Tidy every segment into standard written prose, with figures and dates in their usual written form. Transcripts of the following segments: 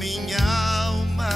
minha alma.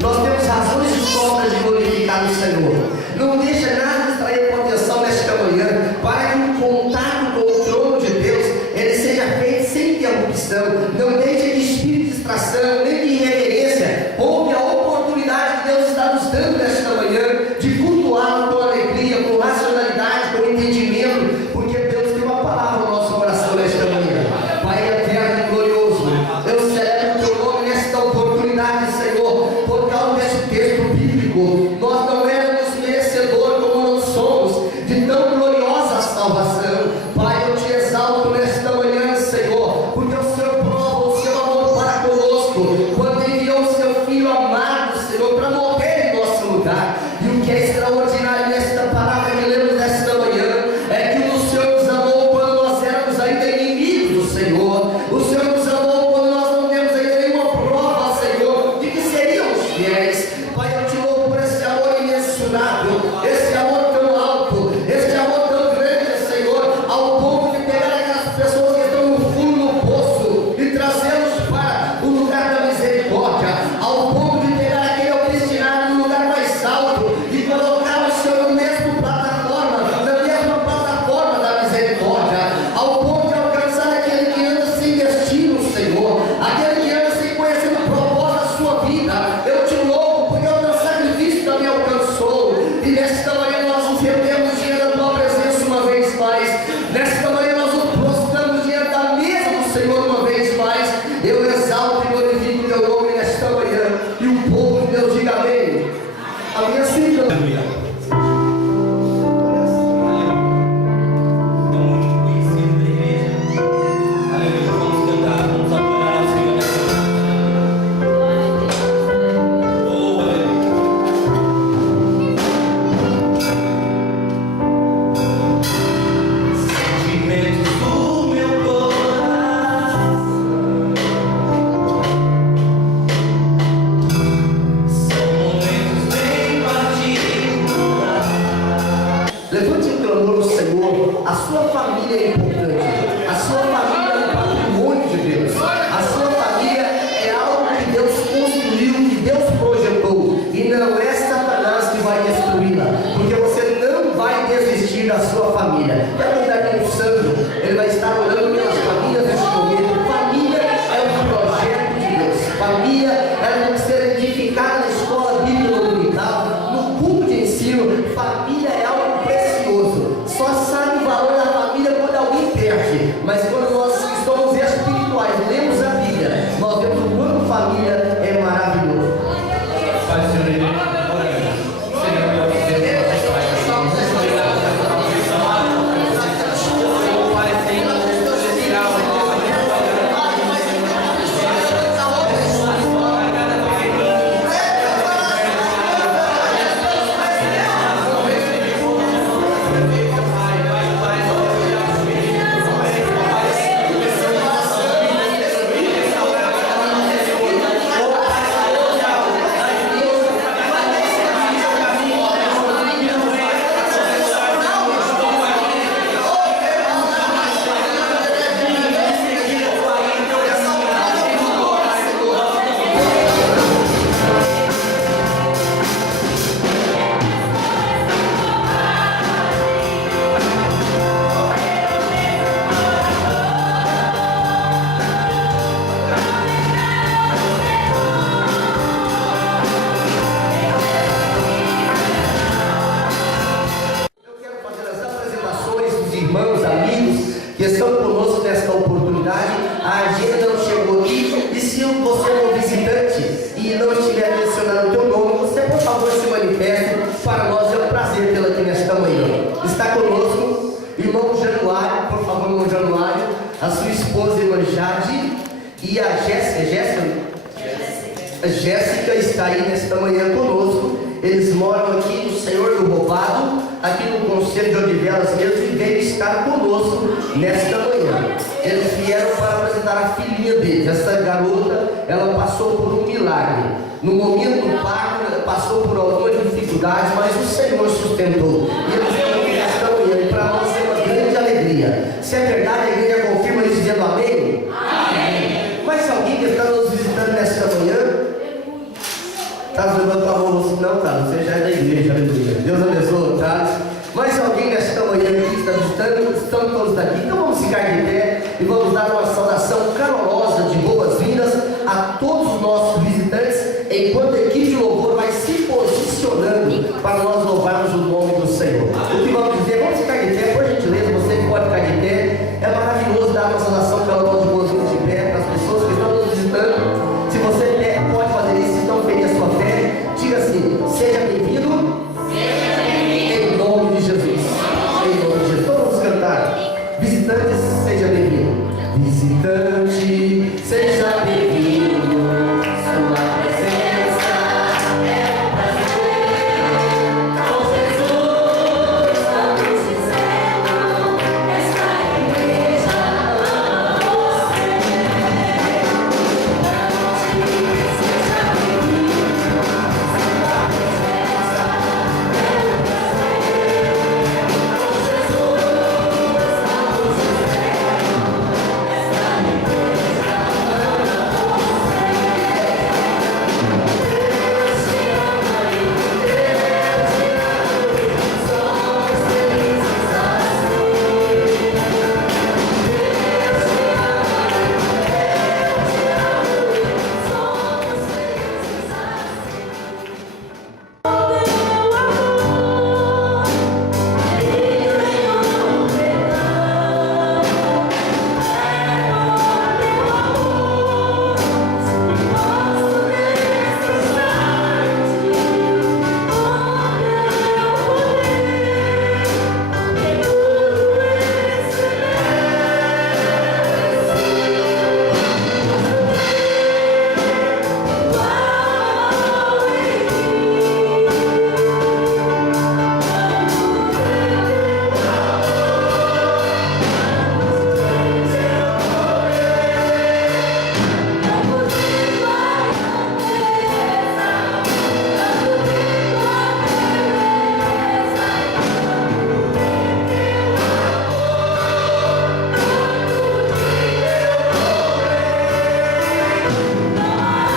Nós temos razões de sobra de glorificar o Senhor. Não deixa nada distrair a tua atenção nesta manhã, para que o contato com o trono de Deus ele seja feito sem interrupção. Não deixe de espírito de distração, nem de irreverência. Ouve a oportunidade que Deus está nos dando nesta manhã de cultuá-lo com alegria, com racionalidade, com entendimento, porque Deus tem uma palavra no nosso coração nesta manhã. Pai eterno e glorioso, eu celebro o teu nome nesta oportunidade, Senhor, por causa desse texto bíblico. Nós não éramos merecedores como não somos de tão gloriosa salvação. Pai, eu te exalto nesta manhã, Senhor, porque o Senhor prova o seu amor para conosco quando enviou o seu Filho amado, Senhor, para morrer em nosso lugar. E o que é extraordinário nesta palavra que lemos nesta manhã é que o Senhor nos amou quando nós éramos ainda inimigos do Senhor. O Senhor nos amou quando nós não temos ainda nenhuma prova, Senhor, de que seríamos fiéis. Pai, eu te louvo por esse amor imensurável, esse amor tão alto, esse amor tão grande, Senhor, ao ponto de pegar aquelas pessoas que estão no fundo do poço e trazê-los para o lugar da misericórdia, ao ponto de pegar aquele obstinado no lugar mais alto e colocar o Senhor no mesmo plataforma, na mesma plataforma da misericórdia, ao ponto de alcançar aquele que anda sem destino, Senhor, aquele que anda sem conhecer o propósito da sua vida. Eu te louvo porque o teu sacrifício também alcançou, e nesta manhã nós nos rendemos diante da tua presença uma vez mais. Nesta manhã nós nos prostramos diante da mesa do Senhor uma vez mais. Eu exalto e glorifico o teu nome nesta manhã, e o povo de Deus diga amém. Amém assim, aleluia. Levante um clamor ao Senhor. A sua família é importante. A sua família é um patrimônio de Deus. A sua família é algo que Deus construiu, que Deus projetou. E não é Satanás que vai destruí-la, porque você não vai desistir da sua família. Quero dar aqui no Santo, ele vai estar orando pelas famílias neste momento. Família é um projeto de Deus. Família ela tem que ser edificada na escola bíblica dominical, no culto de ensino. Família é algo precioso. Só sabe o valor da família quando alguém perde. Mas quando nós que somos espirituais lemos a Bíblia, nós vemos o quanto família é maravilhoso. Pai, Senhor, irmãos, amigos que estão conosco nesta oportunidade. A agenda não chegou aqui, e se você é um visitante e não estiver mencionando o teu nome, você por favor se manifeste. Para nós é um prazer tê-lo aqui nesta manhã. Está conosco irmão Januário, por favor, irmão Januário, a sua esposa, irmã Jade, e a Jéssica está aí nesta manhã conosco. Eles moram aqui no Senhor do Roubado, aqui no Conselho de Odivelas mesmo, e veio estar conosco nesta manhã. Eles vieram para apresentar a filhinha deles. Essa garota, ela passou por um milagre. No momento do parto, ela passou por algumas dificuldades, mas o Senhor sustentou. E eles estão aqui nesta manhã, e para nós é uma grande alegria. Se é verdade, a igreja confirma isso dizendo amém? Amém. Mas se alguém que está nos visitando nesta manhã Tá levantando a mão assim, não, tá? Você já é da igreja, aleluia. Deus abençoe, tá? Mais alguém nesta manhã que está visitando? Estão todos daqui. Então vamos ficar de pé e vamos dar uma saudação calorosa de boas-vindas a todos os nossos visitantes, enquanto a equipe de louvor vai se posicionando para nós louvarmos o nome do Senhor. O que vamos dizer? Vamos ficar de pé, por gentileza, você pode ficar de pé. É maravilhoso dar uma saudação calorosa de boas-vindas de pé para as pessoas que estão nos visitando. Se você pode fazer isso, então pegue a sua fé. Diga assim: seja bem-vindo. Seja bem-vindo. Em nome de Jesus. Em nome de Jesus. Então vamos cantar. Visitantes, seja bem-vindo. Visitante, seja bem-vindo. Sua presença é um prazer. Com Jesus estamos dizendo: esta igreja ama você. Seja bem-vindo. Sua presença é um prazer. Com Jesus estamos dizendo: esta igreja ama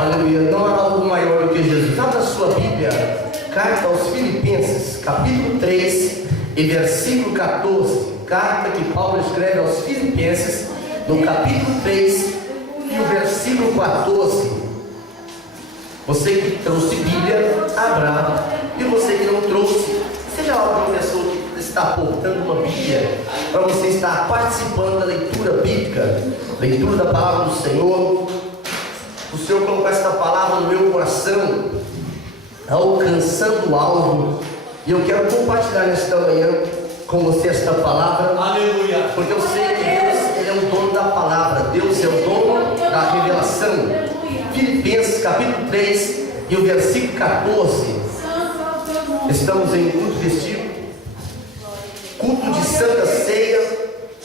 Aleluia. Não há algo maior do que Jesus. Abra sua Bíblia, carta aos Filipenses, capítulo 3 e versículo 14. Carta que Paulo escreve aos Filipenses, no capítulo 3 e o versículo 14. Você que trouxe Bíblia, abra. E você que não trouxe, seja lá uma pessoa que está portando uma Bíblia, para você estar participando da leitura bíblica, leitura da palavra do Senhor. O Senhor colocou esta palavra no meu coração, alcançando o alvo, e eu quero compartilhar nesta manhã com você esta palavra. Aleluia. Porque eu sei que Deus, Ele é o dono da palavra, Deus é o dono da revelação. Filipenses capítulo 3 e o versículo 14. Estamos em culto festivo, culto de Santa Ceia,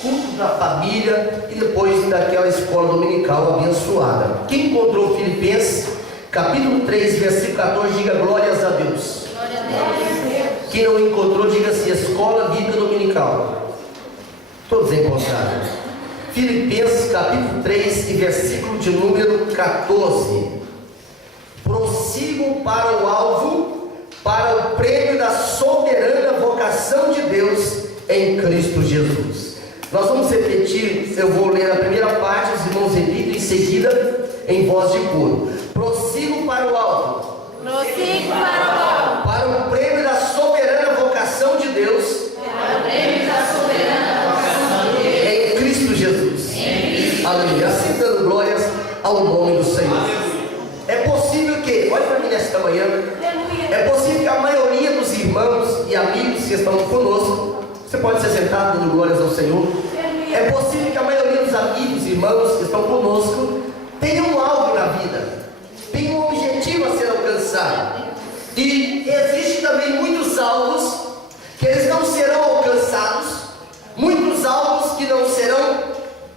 culto da família e depois daquela escola dominical abençoada. Quem encontrou Filipenses capítulo 3, versículo 14, diga glórias a Deus. Glória a Deus. Quem não encontrou, diga assim: escola bíblica dominical. Todos encontraram. Filipenses capítulo 3 e versículo de número 14. Prossigam para o alvo, para o prêmio da soberana vocação de Deus em Cristo Jesus. Nós vamos repetir, eu vou ler a primeira parte, os irmãos repitem em seguida, em voz de coro. Prossigo para o alto. Prossigo para o alto. Para o prêmio da soberana vocação de Deus. Para o prêmio da soberana vocação de Deus. Em Cristo Jesus. Em Cristo. Aleluia. Assim dando glórias ao nome do Senhor. É possível que, olha para mim nesta manhã, é possível que a maioria dos irmãos e amigos que estão conosco, você pode ser sentado dando glórias ao Senhor. É possível que a maioria meus amigos e irmãos que estão conosco tenham algo na vida, tem um objetivo a ser alcançado. E existem também muitos alvos que eles não serão alcançados, muitos alvos que não serão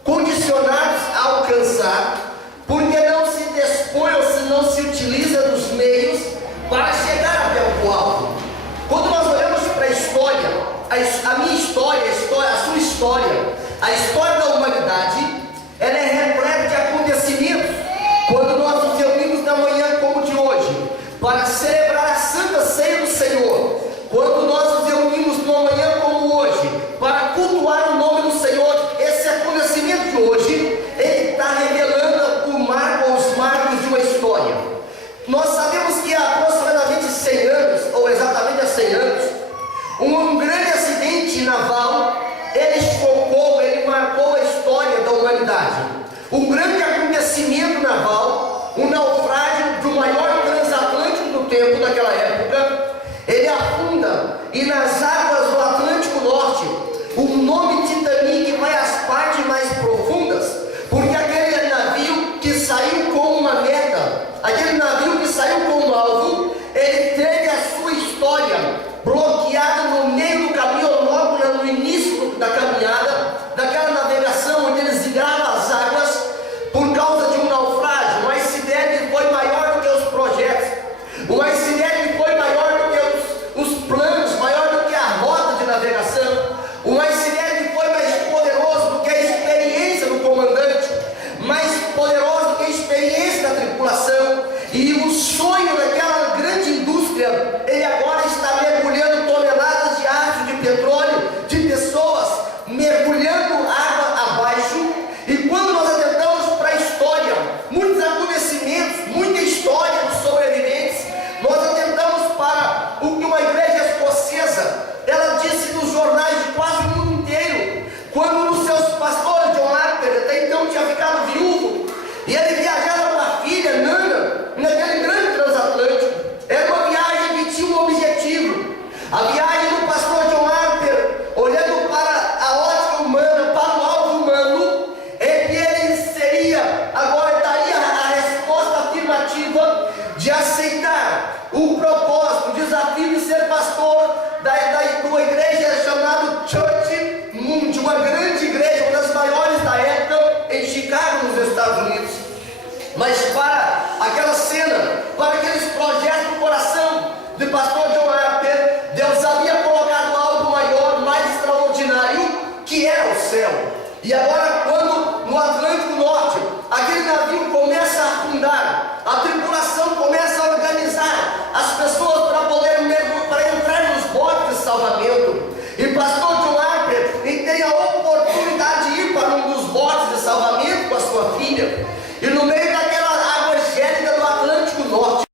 condicionados a alcançar, porque não se dispõe ou se não se utiliza dos meios para chegar até o alvo. Quando nós olhamos para a história, a minha história, a sua história, a história da humanidade, ela é repleta de acontecimentos. Quando nós nos reunimos na manhã como de hoje, para celebrar a Santa Ceia do Senhor, quando nós nos reunimos numa manhã como hoje, para cultuar o nome do Senhor, esse acontecimento de hoje, ele está revelando os marcos de uma história. Nós sabemos que há aproximadamente 100 anos, ou exatamente há 100 anos, um grande acidente naval, ele marcou a história da humanidade. Um grande acontecimento naval, um naufrágio do maior transatlântico do tempo daquela época, ele afunda, e nas águas do Atlântico Norte, o nome Titanic vai às partes mais profundas, porque aquele navio que saiu com uma meta, aquele navio que saiu com um alvo, ele teve a sua história bloqueada no meio do caminho, logo no início da caminhada, daquela navegação onde eles ligaram as águas, por causa de um naufrágio. Um acidente que foi maior do que os projetos, um acidente que foi maior do que os planos, maior do que a rota de navegação, um acidente que foi mais poderoso do que a experiência do comandante, mais poderoso do que a experiência da tripulação, e o sonho daquela grande indústria, ele agora está mergulhando toneladas de aço, de petróleo, de pessoas mergulhando água abaixo. E quando nós atentamos para a história, muitos acontecimentos, muita história dos sobreviventes, nós atentamos para o que uma igreja escocesa, ela disse nos jornais de quase o mundo inteiro, quando um dos seus pastores, John Harper, até então tinha ficado viúvo, e ele viajava com a filha, Nana, naquele grande transatlântico. Era uma viagem que tinha um objetivo. A viagem do pastor John Harper, olhando para a ótica humana, para o alvo humano, é que ele agora daria a resposta afirmativa de aceitar o propósito, o desafio de ser pastor de uma igreja chamada Church Moon, de uma grande igreja, uma das maiores da época, em Chicago, nos Estados Unidos. Mas para aquela cena, para aqueles projetos do coração do pastor John Harper, Deus havia colocado algo maior, mais extraordinário, que era o céu. E agora, quando no Atlântico Norte, aquele navio começa a afundar, a tripulação começa a organizar as pessoas para entrar nos botes de salvamento. E pastor John Harper, ele tem a oportunidade de ir para um dos botes de salvamento com a sua filha. E no meio daquela água gélida do Atlântico Norte,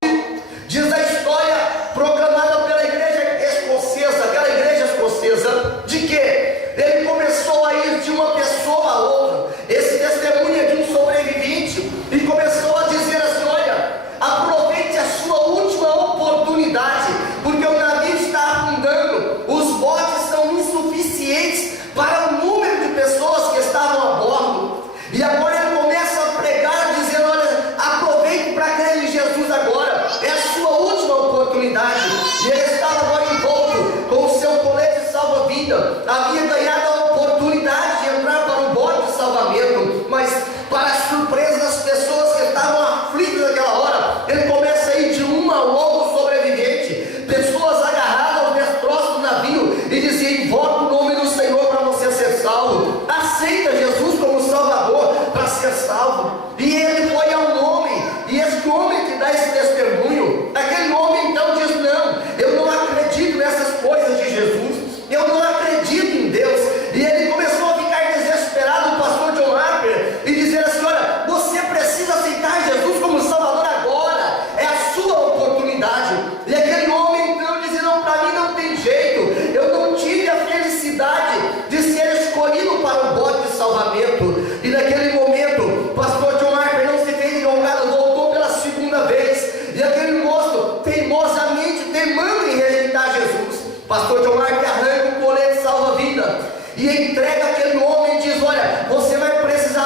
diz a história proclamada pela igreja escocesa, aquela igreja escocesa, de que ele começou a ir de uma pessoa a outra. Esse testemunho é de um sobrevivente, e começou a dizer assim: olha, aproveite a sua última oportunidade, porque o navio está afundando, os botes são insuficientes para o número de pessoas que estavam a bordo. E agora ele começa a pregar, dizendo: olha, aproveite para crer em Jesus agora, é a sua última oportunidade. E ele estava agora envolto com o seu colete salva-vida, havia ganhado a oportunidade de entrar para o bote de salvamento, mas para a surpresa das pessoas que estavam aflitas naquela hora, ele começa a ir de um ao outro sobrevivente, pessoas agarradas aos destroços do navio, e dizia: invoca o nome do Senhor para você ser salvo, aceita Jesus como Salvador para ser salvo. E ele foi ao homem, e esse homem que dá esse testemunho, aquele homem então diz: não, eu não acredito nessas coisas de Jesus, eu não acredito em Deus. E ele começou a ficar desesperado, o pastor John Harper, e dizer assim: olha, você precisa aceitar Jesus como Salvador agora, é a sua oportunidade. E aquele homem então dizia: não, para mim não tem jeito, eu não tive a felicidade de ser escolhido para o bote de salvamento. E naquele momento, o pastor John Harper não se fez enrolado, voltou pela segunda vez, e aquele moço teimosamente demanda em rejeitar Jesus. Pastor John Harper arranca um colete salva-vida e entrega aquele homem e diz: olha, você vai precisar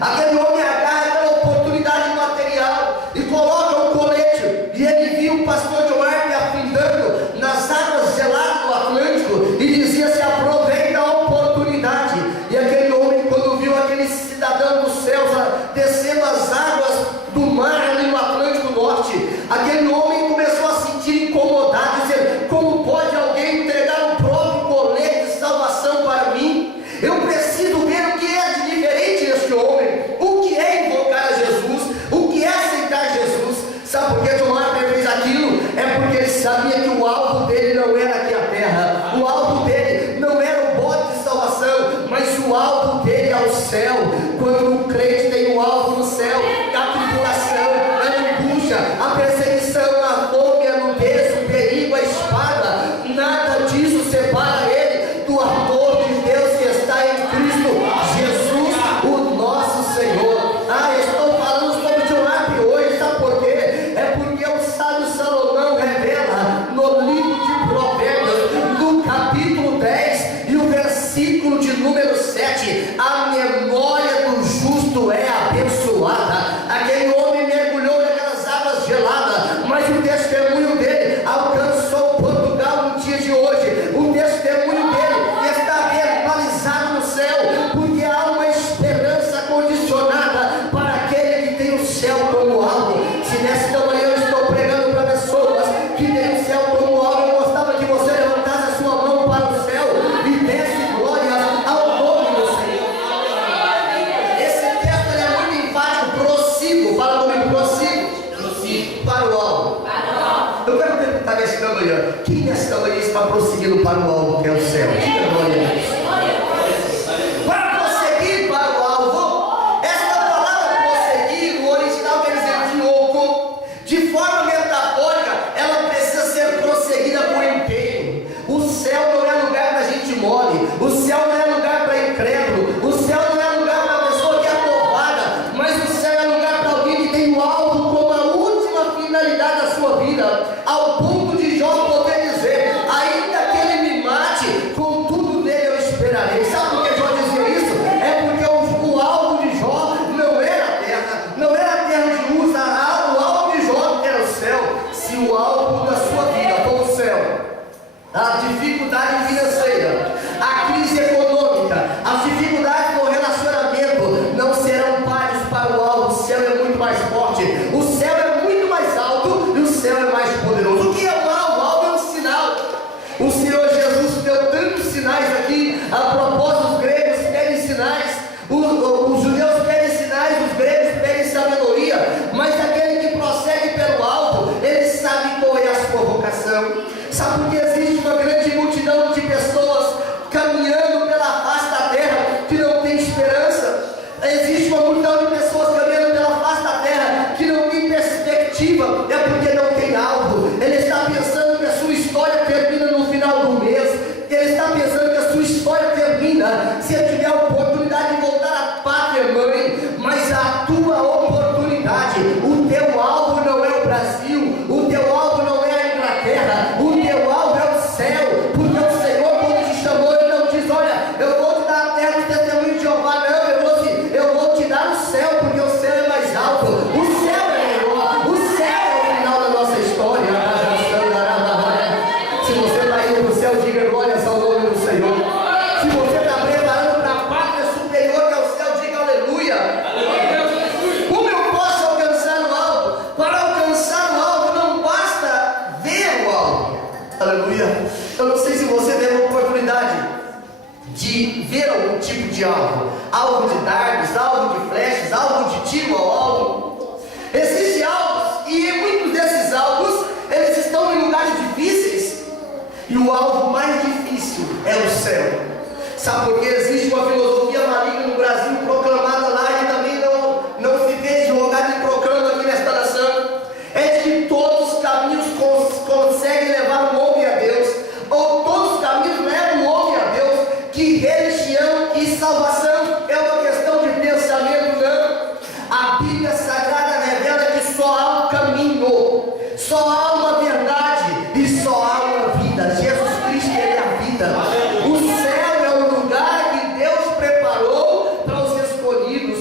Aquele homem agarra aquela oportunidade material e coloca um colete. E ele viu o pastor John Harvey afundando nas águas geladas do Atlântico e dizia: se aproveita a oportunidade. E aquele homem, quando viu aquele cidadão dos céus descendo as águas do mar ali no Atlântico Norte, aquele homem começou a se sentir incomodado, dizendo: como pode alguém entregar o próprio colete de salvação para mim? Eu preciso ver o que é de diferente neste homem, o que é invocar a Jesus, o que é aceitar Jesus. Sabe por que John Harvey fez aquilo? É porque ele sabia que o alvo dele não era aqui a terra, o alvo dele não era o bote de salvação, mas o alvo dele é o céu. Quando o crente tem um alvo no céu, a tribulação, a angústia, a perseguição, a fome, a nudez, o perigo, a espada, nada disso separa ele do amor de Deus que está em Cristo Jesus, o nosso Senhor. Estou falando sobre John Harvey hoje, sabe por quê? É porque o sábio Salomão revela no livro de Provérbios, no capítulo 10 e o versículo de número 7, a memória do justo é abençoada. Aquele homem mergulhou naquelas águas geladas, mas o testemunho dele alcançou Portugal no dia de hoje. O testemunho dele está verbalizado no céu, porque há uma esperança condicionada para aquele que tem o céu como alvo. Se nesta manhã eu estou pregando para pessoas que têm o céu como alvo, eu gostava que você levantasse a sua mão para o céu e desse glória ao nome do Senhor. Esse texto ele é muito enfático. Prossigo, fala comigo, prossigo para o alvo. Eu quero perguntar nesta manhã: quem nesta manhã está prosseguindo para o alvo que é o céu? Diga glória a Deus. Para prosseguir para o alvo, esta palavra prosseguir, no original quer dizer de louco. De forma metafórica, ela precisa ser prosseguida com empenho. O céu não é lugar para gente mole, o céu não é lugar para incrédulo, o céu não é lugar para pessoa que é acovada, mas o céu é lugar para alguém que tem o alvo como a última finalidade da sua vida, ao ponto de Jó poder dizer: ainda que ele me mate, contudo nele eu esperarei. Sabe por que Jó dizia isso? É porque o alvo de Jó não era a terra, não era a terra de Uza, o alvo de Jó era o céu. Se o alvo da sua vida for o céu, a dificuldade financeira, a crise econômica, as dificuldades no relacionamento não serão pares para o alvo. O céu é muito mais forte, o céu é muito mais alto e o céu é mais poderoso. O que é o alvo? O alvo é um sinal. O Senhor Jesus deu tantos sinais aqui. A propósito, os gregos pedem sinais, os judeus pedem sinais, os gregos pedem sabedoria, mas aquele que prossegue pelo alvo, ele sabe qual é a sua vocação. Sabe por que existe uma grande multidão de pessoas caminhando pela face da terra que não tem esperança? Existe uma multidão de pessoas caminhando pela face da terra que não tem perspectiva. É porque não tem alvo. Ele está pensando que a sua história termina no final do mês. Ele está pensando que a sua história termina se ele tiver a oportunidade de voltar à pátria mãe. Mas a tua oportunidade, o teu alvo não é o Brasil, o teu alvo não é a Inglaterra, o teu alvo é o céu. Porque o Senhor, quando te chamou, ele não diz: olha, eu vou te dar a terra do testemunho de Jeová. Não, eu vou te dar o céu, porque o céu é mais alto, o céu é melhor, o céu é o final da nossa história. Se você está indo para o céu, diga glórias ao nome do Senhor. Se você está preparando para a pátria superior que é o céu, diga aleluia. Como eu posso alcançar o alvo? Para alcançar o alvo não basta ver o alvo. Aleluia. Eu não sei se você teve a oportunidade de ver algum tipo de alvo, alvo de dardos, alvo de flechas, alvo de tiro ao alvo. Existem alvos, e muitos desses alvos, eles estão em lugares difíceis, e o alvo mais difícil é o céu. Sabe por que existe uma filosofia maligna no Brasil proclamada lá e também não se vê divulgada e proclama aqui nesta nação? É de que todos os caminhos conseguem levar o homem a Deus, ou todos os caminhos levam o homem a Deus, que religião e salvação é uma questão de pensamento. Não. A Bíblia Sagrada revela que só há um caminho, só há uma verdade e só há uma vida. Jesus Cristo, ele é a vida. O céu é o lugar que Deus preparou para os escolhidos.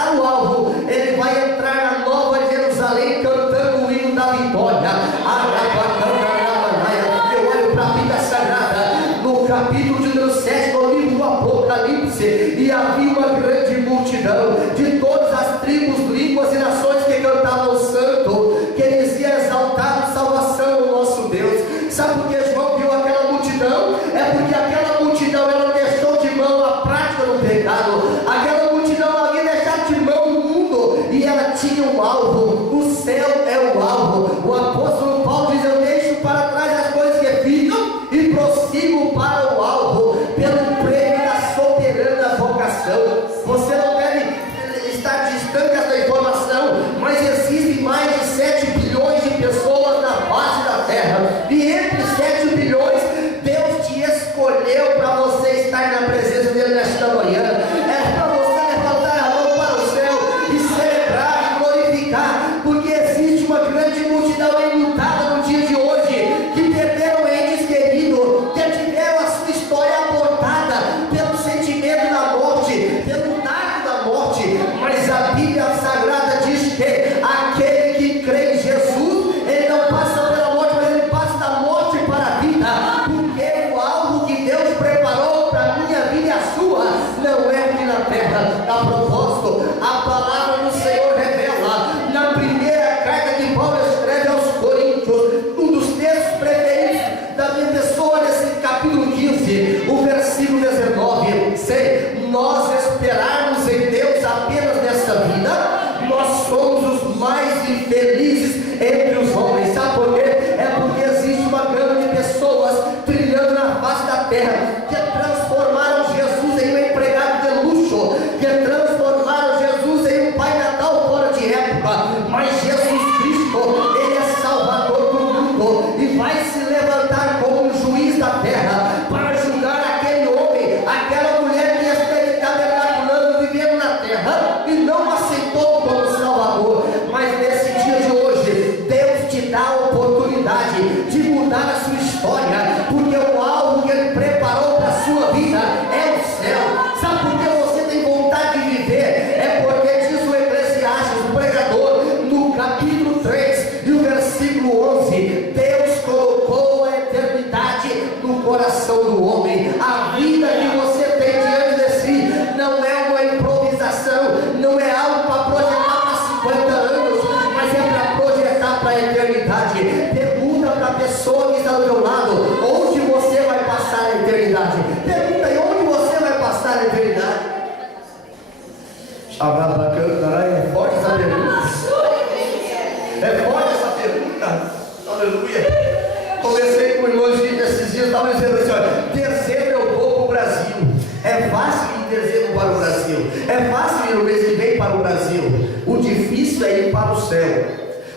alcançar o alvo, ele vai entrar na Nova Jerusalém cantando o hino da vitória. Eu olho para a Bíblia Sagrada, no capítulo de número 7 do livro do Apocalipse, e havia uma grande multidão de todas as tribos, línguas e nações que cantavam o santo, que dizia: exaltado, salvação ao nosso Deus. Sabe por que João viu aquela multidão? É porque aquela multidão, ela deixou de mão a prática do pecado. Aquela multidão havia deixado de mão o mundo, e ela tinha um alvo. O céu é o alvo. O apóstolo Paulo diz: eu deixo para trás as coisas que ficam e prossigo para o alvo, pelo prêmio da soberana vocação. Você não deve estar distante dessa informação, mas existem mais de 7 bilhões de pessoas na face da terra, e entre 7 bilhões, Deus te escolheu para você estar na presença dele nesta manhã. É para você levantar a mão para o céu e celebrar e glorificar, porque existe uma grande multidão enlutada no dia de hoje, que perderam entes queridos, que tiveram a sua história abortada pelo sentimento da morte, pelo dardo da morte. Mas a Bíblia Sagrada diz que aquele que crê em Jesus, ele não passa pela morte, mas ele passa da morte para a vida, porque o alvo que Deus preparou para a minha vida e a sua não é aqui na terra. A propósito, a palavra do Senhor revela na primeira carta que Paulo escreve aos Coríntios, um dos textos preferidos da minha pessoa, nesse capítulo 15, o versículo 19: se nós esperarmos em Deus apenas nesta vida, nós somos os mais infelizes entre os homens. Sabe por quê? É porque existe uma gama de pessoas trilhando na face da terra, que transformaram Jesus em um empregado de luxo, que transformaram Jesus em um Pai Natal fora de época. Mas Jesus Cristo, ele é Salvador do mundo, e vai se levantar como um juiz da terra para julgar aquele homem, aquela mulher que está tabernaculando, vivendo na terra, e não aceitou como Salvador. Mas nesse dia de hoje, Deus te dá a oportunidade de mudar a sua história, porque o alvo que ele preparou para a sua vida é o céu. Sabe por que você tem vontade de viver? É porque diz o Eclesiastes, o pregador, no capítulo 3 e o versículo 11: Deus colocou a eternidade no coração do homem. A vida que você tem diante de si não é uma improvisação, não é algo para projetar para 50 anos, mas é para projetar para a eternidade. Pergunta para a pessoa que está do teu lado: onde você vai passar a eternidade? Pergunta aí: onde você vai passar a eternidade? É forte essa pergunta. É forte essa pergunta. Aleluia. Conversei com o irmão esses dias, estava dizendo assim: olha, dezembro eu vou para o Brasil. É fácil ir em dezembro para o Brasil, é fácil ir no mês que vem para o Brasil. O difícil é ir para o céu.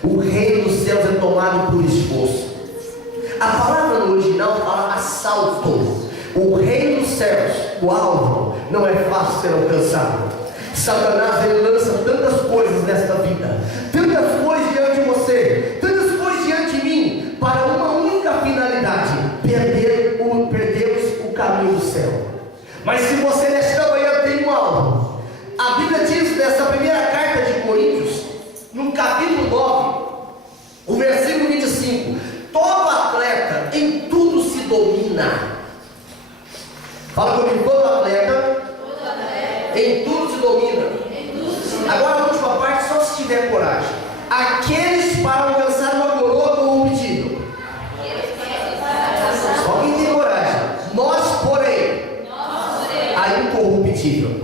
O reino dos céus é tomado por esforço. A palavra no original fala assalto. O reino dos céus, o alvo, não é fácil ser alcançado. Satanás, ele lança tantas coisas nesta vida, tantas coisas diante de você, tantas coisas diante de mim, para uma única finalidade: perdermos o caminho do céu. Mas se você nesta manhã tem um alvo, a Bíblia diz nessa primeira carta de Coríntios, no capítulo 9, o versículo 25: todo atleta em tudo se domina. Fala comigo: todo atleta em tudo se domina. Agora a última parte, só se tiver coragem. Aqueles para alcançar uma coroa corruptível. Só quem tem coragem. Nós, porém, a incorruptível.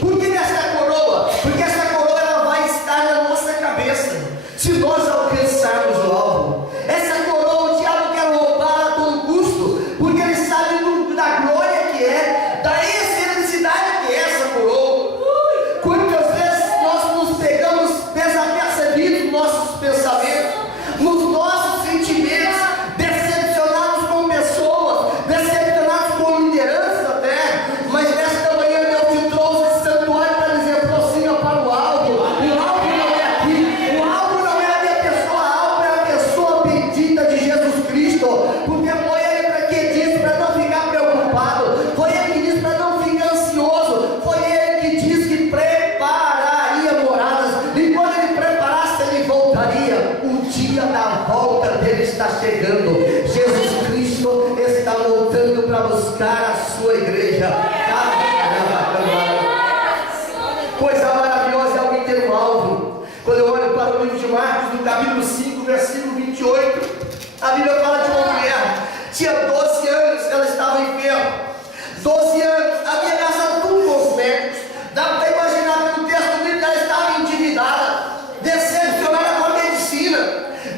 Por que dessa coroa? Porque essa coroa, ela vai estar na nossa cabeça, se nós alcançarmos o alvo. Essa coroa, o diabo quer roubar a todo custo, porque ele sabe da glória que é, da excelência que é essa coroa. Quantas vezes nós nos pegamos desapercebidos nos nossos pensamentos? ter um alvo. Quando eu olho para o livro de Marcos, no capítulo 5, versículo 28, a Bíblia fala de uma mulher, tinha 12 anos, ela estava enferma, 12 anos, havia gastado tudo com os médicos, dá para imaginar pelo texto bíblico que ela estava endividada, decepcionada com a medicina,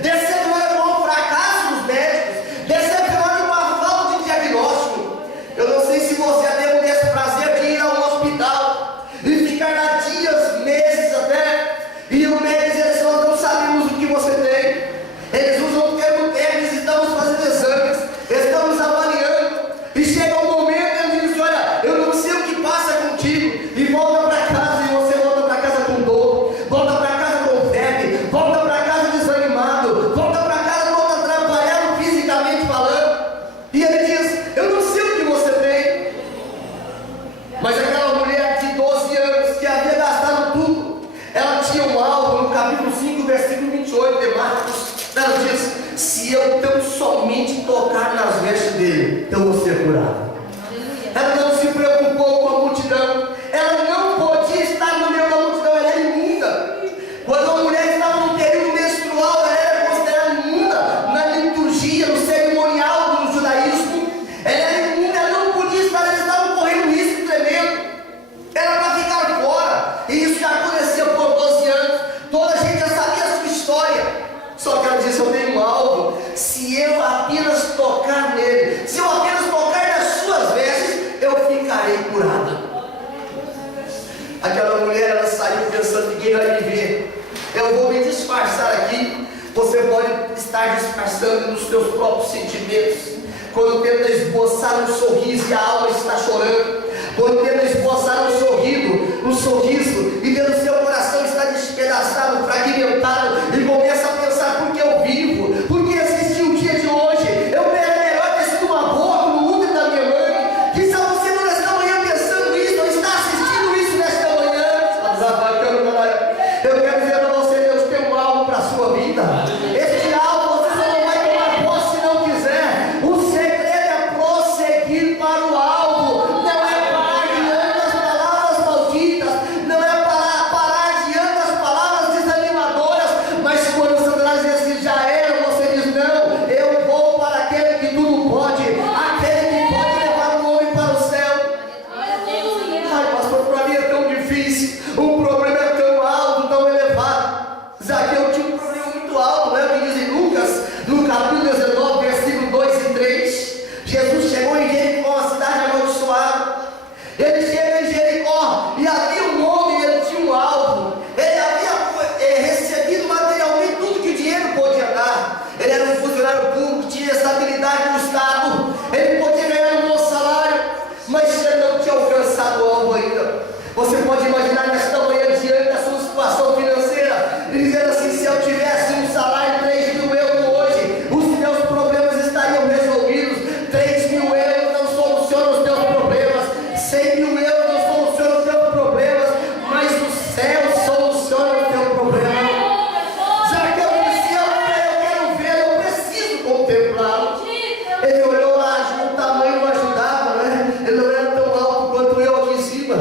decepcionada com o fracasso dos médicos, decepcionada com a falta de diagnóstico. Eu não sei se você já teve esse prazer de ir a um hospital e ficar lá dias, meses até, e o médico diz: nós não sabemos o que você tem. Eles usam o termo técnico, estamos fazendo exames, estamos avaliando, e chega um momento e ele diz: olha, eu não sei o que passa contigo, e volta para casa, e você volta para casa com dor, volta para casa com febre, volta para casa desanimado, volta para casa volta atrapalhado fisicamente falando, e ele diz: eu não sei o que você tem. Mas aquela mulher de 12 anos que havia gastado tudo, ela tinha um alvo. No capítulo 5, versículo 28 de Marcos, ela diz: se eu tão somente tocar nas vestes dele, eu vou ser curado. Ela não se preocupou com a multidão, ela não podia estar no meio da multidão, ela era imunda. Quando uma mulher estava no período menstrual, ela era considerada imunda na liturgia, no cerimonial do judaísmo. Ela era imunda, ela não podia estar, eles estavam correndo risco tremendo, era para ficar fora. E isso já aconteceu por 12 anos, toda a gente já sabia a sua história. Só que ela disse: eu tenho um alvo, se eu apenas tocar nele, se eu apenas tocar nas suas vestes, eu ficarei curada. Aquela mulher, ela saiu pensando: ninguém vai me ver, eu vou me disfarçar aqui. Você pode estar disfarçando nos seus próprios sentimentos, quando tenta esboçar um sorriso e a alma está chorando, quando tenta esboçar um sorriso e vendo seu coração está despedaçado, fragmentado, e começa a pensar: por que eu vivo? Por que assisti o dia de hoje? Era melhor ter sido uma boa no útero da minha mãe. Quizá você não nesta manhã pensando isso, ou está assistindo isso nesta manhã. Eu quero dizer para você: Deus tem um alvo para a sua vida. Este alvo você só não vai tomar posse se não quiser. O segredo é prosseguir para o alvo. Não é parar diante das palavras malditas, não é parar diante das palavras desanimadoras. Mas quando Satanás diz assim: já era, você diz: não, eu vou para aquele que tudo pode, aquele que pode levar o homem para o céu. Ai, pastor, para mim é tão difícil, o problema é tão alto, tão elevado. Zaqueu tinha um problema muito alto, né? Que diz em Lucas, no capítulo 19, versículo 2 e 3. Jesus chegou em Jericó, uma cidade amaldiçoada. Ele chega em Jericó e havia um homem, ele tinha um alvo. Ele havia recebido materialmente tudo que o dinheiro podia dar. Ele era um funcionário público, tinha estabilidade no Estado, ele podia ganhar um bom salário, mas ele não tinha alcançado o alvo ainda. Você pode imaginar nesta manhã, diante da sua situação financeira, dizendo assim: se eu tivesse um salário de 3 mil euros hoje, os meus problemas estariam resolvidos. 3 mil euros não solucionam os teus problemas, 100 mil euros não solucionam os teus problemas, mas o céu soluciona o teu problema. Zaqueu disse: eu quero ver, eu preciso contemplá-lo. Ele olhou lá, o tamanho não ajudava, né? Ele não era tão alto quanto eu aqui em cima.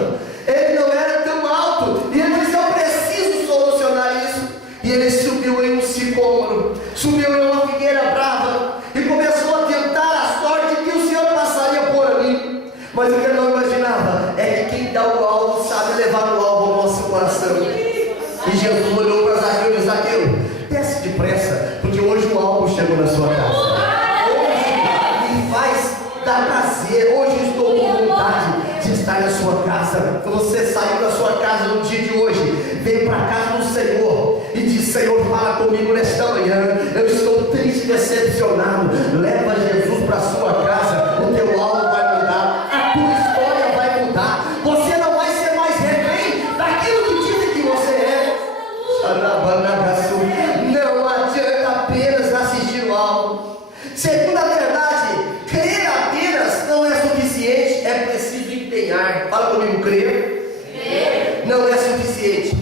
Ele não era tão alto, e ele disse: eu preciso solucionar isso. E ele subiu em um sicômoro, subiu em uma figueira brava, e começou a tentar a sorte que o Senhor passaria por ali. Mas o que ele não imaginava é que quem dá o alvo sabe levar o alvo ao nosso coração. E Jesus olhou para Zaqueu e disse: Zaqueu, desce depressa, porque hoje o alvo chegou na sua casa. Hoje me faz dar prazer, hoje estou com vontade de estar na sua casa. Você saiu da sua casa no dia de hoje, veio para a casa do Senhor e disse: Senhor, fala comigo nesta manhã, eu estou triste, decepcionado. Leva Jesus para a sua casa, o teu alvo vai mudar, a tua história vai mudar. Você não vai ser mais refém daquilo que dizem que você é. Não adianta apenas assistir o alvo. Segunda verdade: crer apenas não é suficiente, é preciso empenhar. Fala comigo: crer não é suficiente,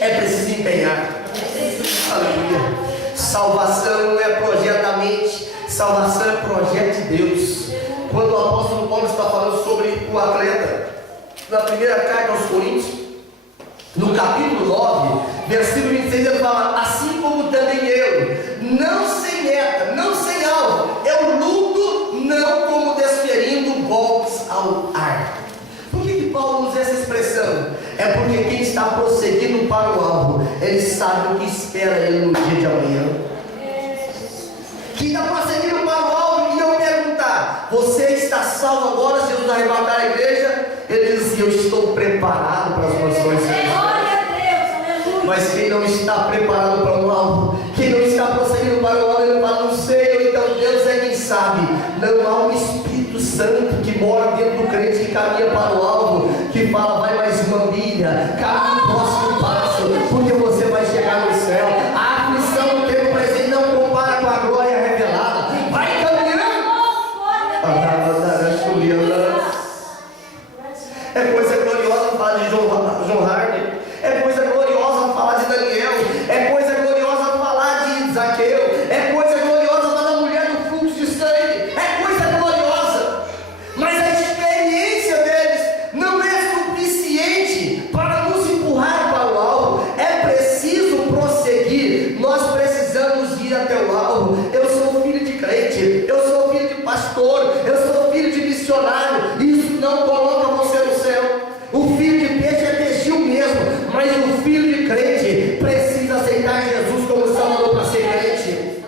é preciso empenhar. Aleluia. Salvação não é projeto da mente, salvação é projeto de Deus. Quando o apóstolo Paulo está falando sobre o atleta, na primeira carta aos Coríntios, No capítulo 9, versículo 26, ele fala: assim como também eu, não sem meta, não sem alvo, eu luto, não como desferindo golpes ao ar. Por que Paulo usa essa expressão? É porque quem está prosseguindo para o alvo, ele sabe o que espera ele no dia de amanhã. Quem está prosseguindo para o alvo, e eu perguntar: você está salvo agora se Jesus arrebatar a igreja? Ele diz: eu estou preparado para as porções celestiais. Mas quem não está preparado para o alvo, quem não está prosseguindo para o alvo, ele fala: não sei, então Deus é quem sabe. Não há um Espírito Santo que mora dentro do crente, que caminha para o alvo, que fala: vai mais uma milha, caminhe o próximo passo, porque você vai chegar no céu. A aflição do tempo presente não compara com a glória revelada. Vai caminhando. É coisa gloriosa falar de John Hardy. É coisa gloriosa falar de Daniel. É coisa gloriosa falar de Zaqueu. É coisa gloriosa falar da mulher do fluxo de sangue. É coisa gloriosa. Mas a experiência deles não é suficiente para nos empurrar para o alvo. É preciso prosseguir. Nós precisamos ir até o alvo. Eu sou filho de crente. Eu sou filho de pastor. Eu sou filho de missionário. Isso não coloca você no céu. O filho de peixe é peixinho mesmo, mas o filho de crente precisa aceitar Jesus como Salvador para ser crente.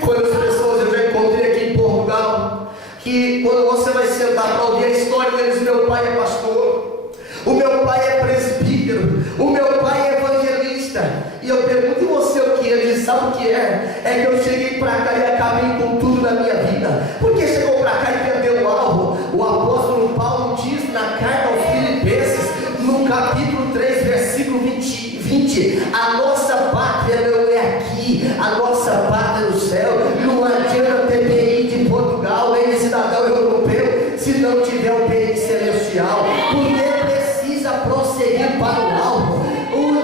Quantas pessoas eu já encontrei aqui em Portugal, que quando você vai sentar para ouvir a história deles: meu pai é pastor, o meu pai é presbítero, o meu pai é evangelista. E eu pergunto: e você o que? Ele diz: sabe o que é? É que eu cheguei para cá e acabei com tudo na minha vida. Porque chegou para cá e perdeu o alvo. O apóstolo Paulo diz na carta aos Filipenses, no capítulo 3, versículo 20: a nossa pátria não é aqui, a nossa pátria é no céu. Não adianta ter PI de Portugal, nem de cidadão europeu, se não tiver o PI celestial. Porque precisa prosseguir para o alvo.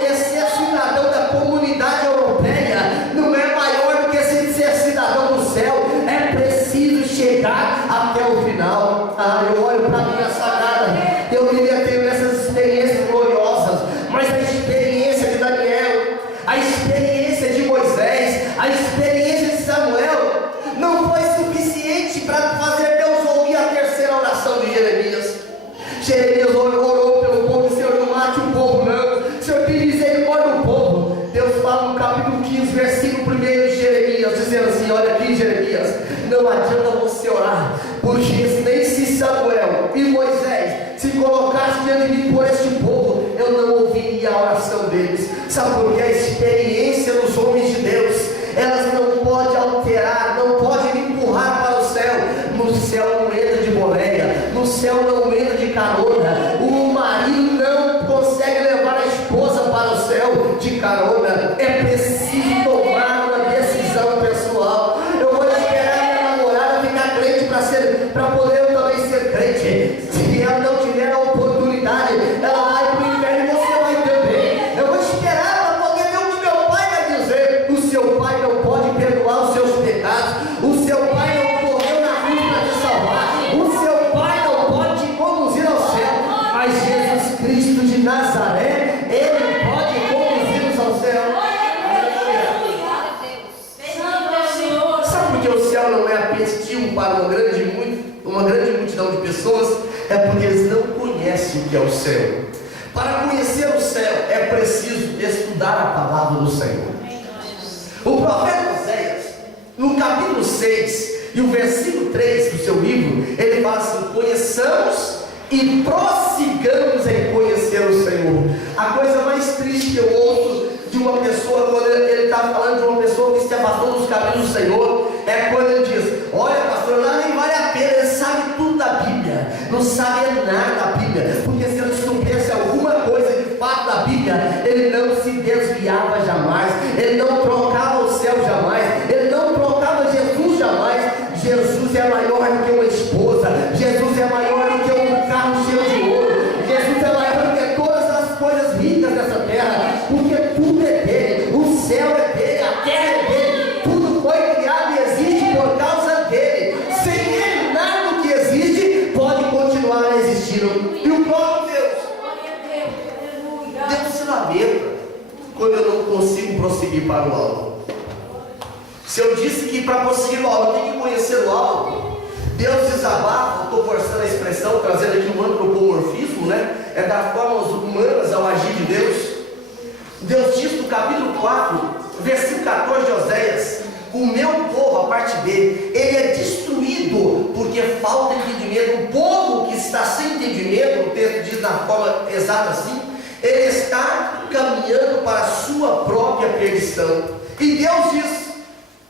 Ser cidadão da comunidade europeia não é maior do que ser cidadão do céu. É preciso chegar até o final. Eu olho para a minha sagrada, eu queria ter essas experiências gloriosas, mas a experiência de Daniel, a experiência de Moisés, a experiência de Samuel não foi suficiente para fazer Deus ouvir a terceira oração de Jeremias. Jeremias orou pelo povo: Senhor, não mate o povo não, Senhor, tem misericórdia do povo. Deus fala no capítulo 15, versículo 1 de Jeremias, dizendo assim: olha aqui, Jeremias, não adianta você orar, porque nem se Samuel e Moisés se colocassem diante de mim por este povo, eu não ouviria a oração deles. Sabe por quê? A experiência dos homens de Deus, elas não podem alterar, não podem me empurrar para o céu. No céu não entra de boleia, no céu não entra de carona. O marido não consegue levar a esposa para o céu de carona. É preciso tomar uma decisão pessoal. Eu vou esperar minha namorada ficar crente para poder eu também ser crente. Se ela não tiver a oportunidade, ela vai para o inferno e você vai também. Eu vou esperar para poder ver o que meu pai vai dizer. O seu pai não pode perdoar os seus pecados. O seu pai não correu na cruz para te salvar. O seu pai não pode te conduzir ao céu. Mas Jesus Cristo de Nazaré, Ele pode conduzir-nos ao céu. Sabe por que o céu não é apetitivo para uma grande multidão de pessoas? É porque eles não conhecem o que é o céu. Para conhecer o céu é preciso estudar a palavra do Senhor. O profeta Oséias, no capítulo 6 e o versículo 3 do seu livro, ele fala assim: conheçamos e prossigamos em conhecer o Senhor. A coisa mais triste que eu ouço de uma pessoa, quando ele está falando de uma pessoa que se afastou dos caminhos do Senhor, é quando ele diz: olha, pastor, lá nem vale a pena, ele sabe tudo da Bíblia. Não sabe nada da Bíblia, porque se ele soubesse alguma coisa de fato da Bíblia, ele não se desviava jamais, ele não trocava o céu jamais, ele não trocava Jesus jamais. Jesus é maior do que uma esposa, Jesus é maior do que um carro cheio de ouro, Jesus é maior do que todas as coisas ricas dessa terra, porque tudo é dele, o céu é dele, a terra é dele, tudo foi criado e existe por causa dele. Sem ele, nada do que existe pode continuar a existir. destino. E o próprio Deus. Deus se lamenta quando eu não consigo prosseguir para o alvo. Se eu disse que para prosseguir o alvo eu tenho que conhecer o alvo, Deus desabafa, estou forçando a expressão, trazendo aqui um antropomorfismo, né? É das formas humanas ao agir de Deus. Deus diz no capítulo 4, versículo 14 de Oséias: o meu povo, a parte B, ele é destruído porque falta entendimento. O povo que está sem entendimento, o texto diz na forma exata assim, ele está caminhando para a sua própria perdição. E Deus diz: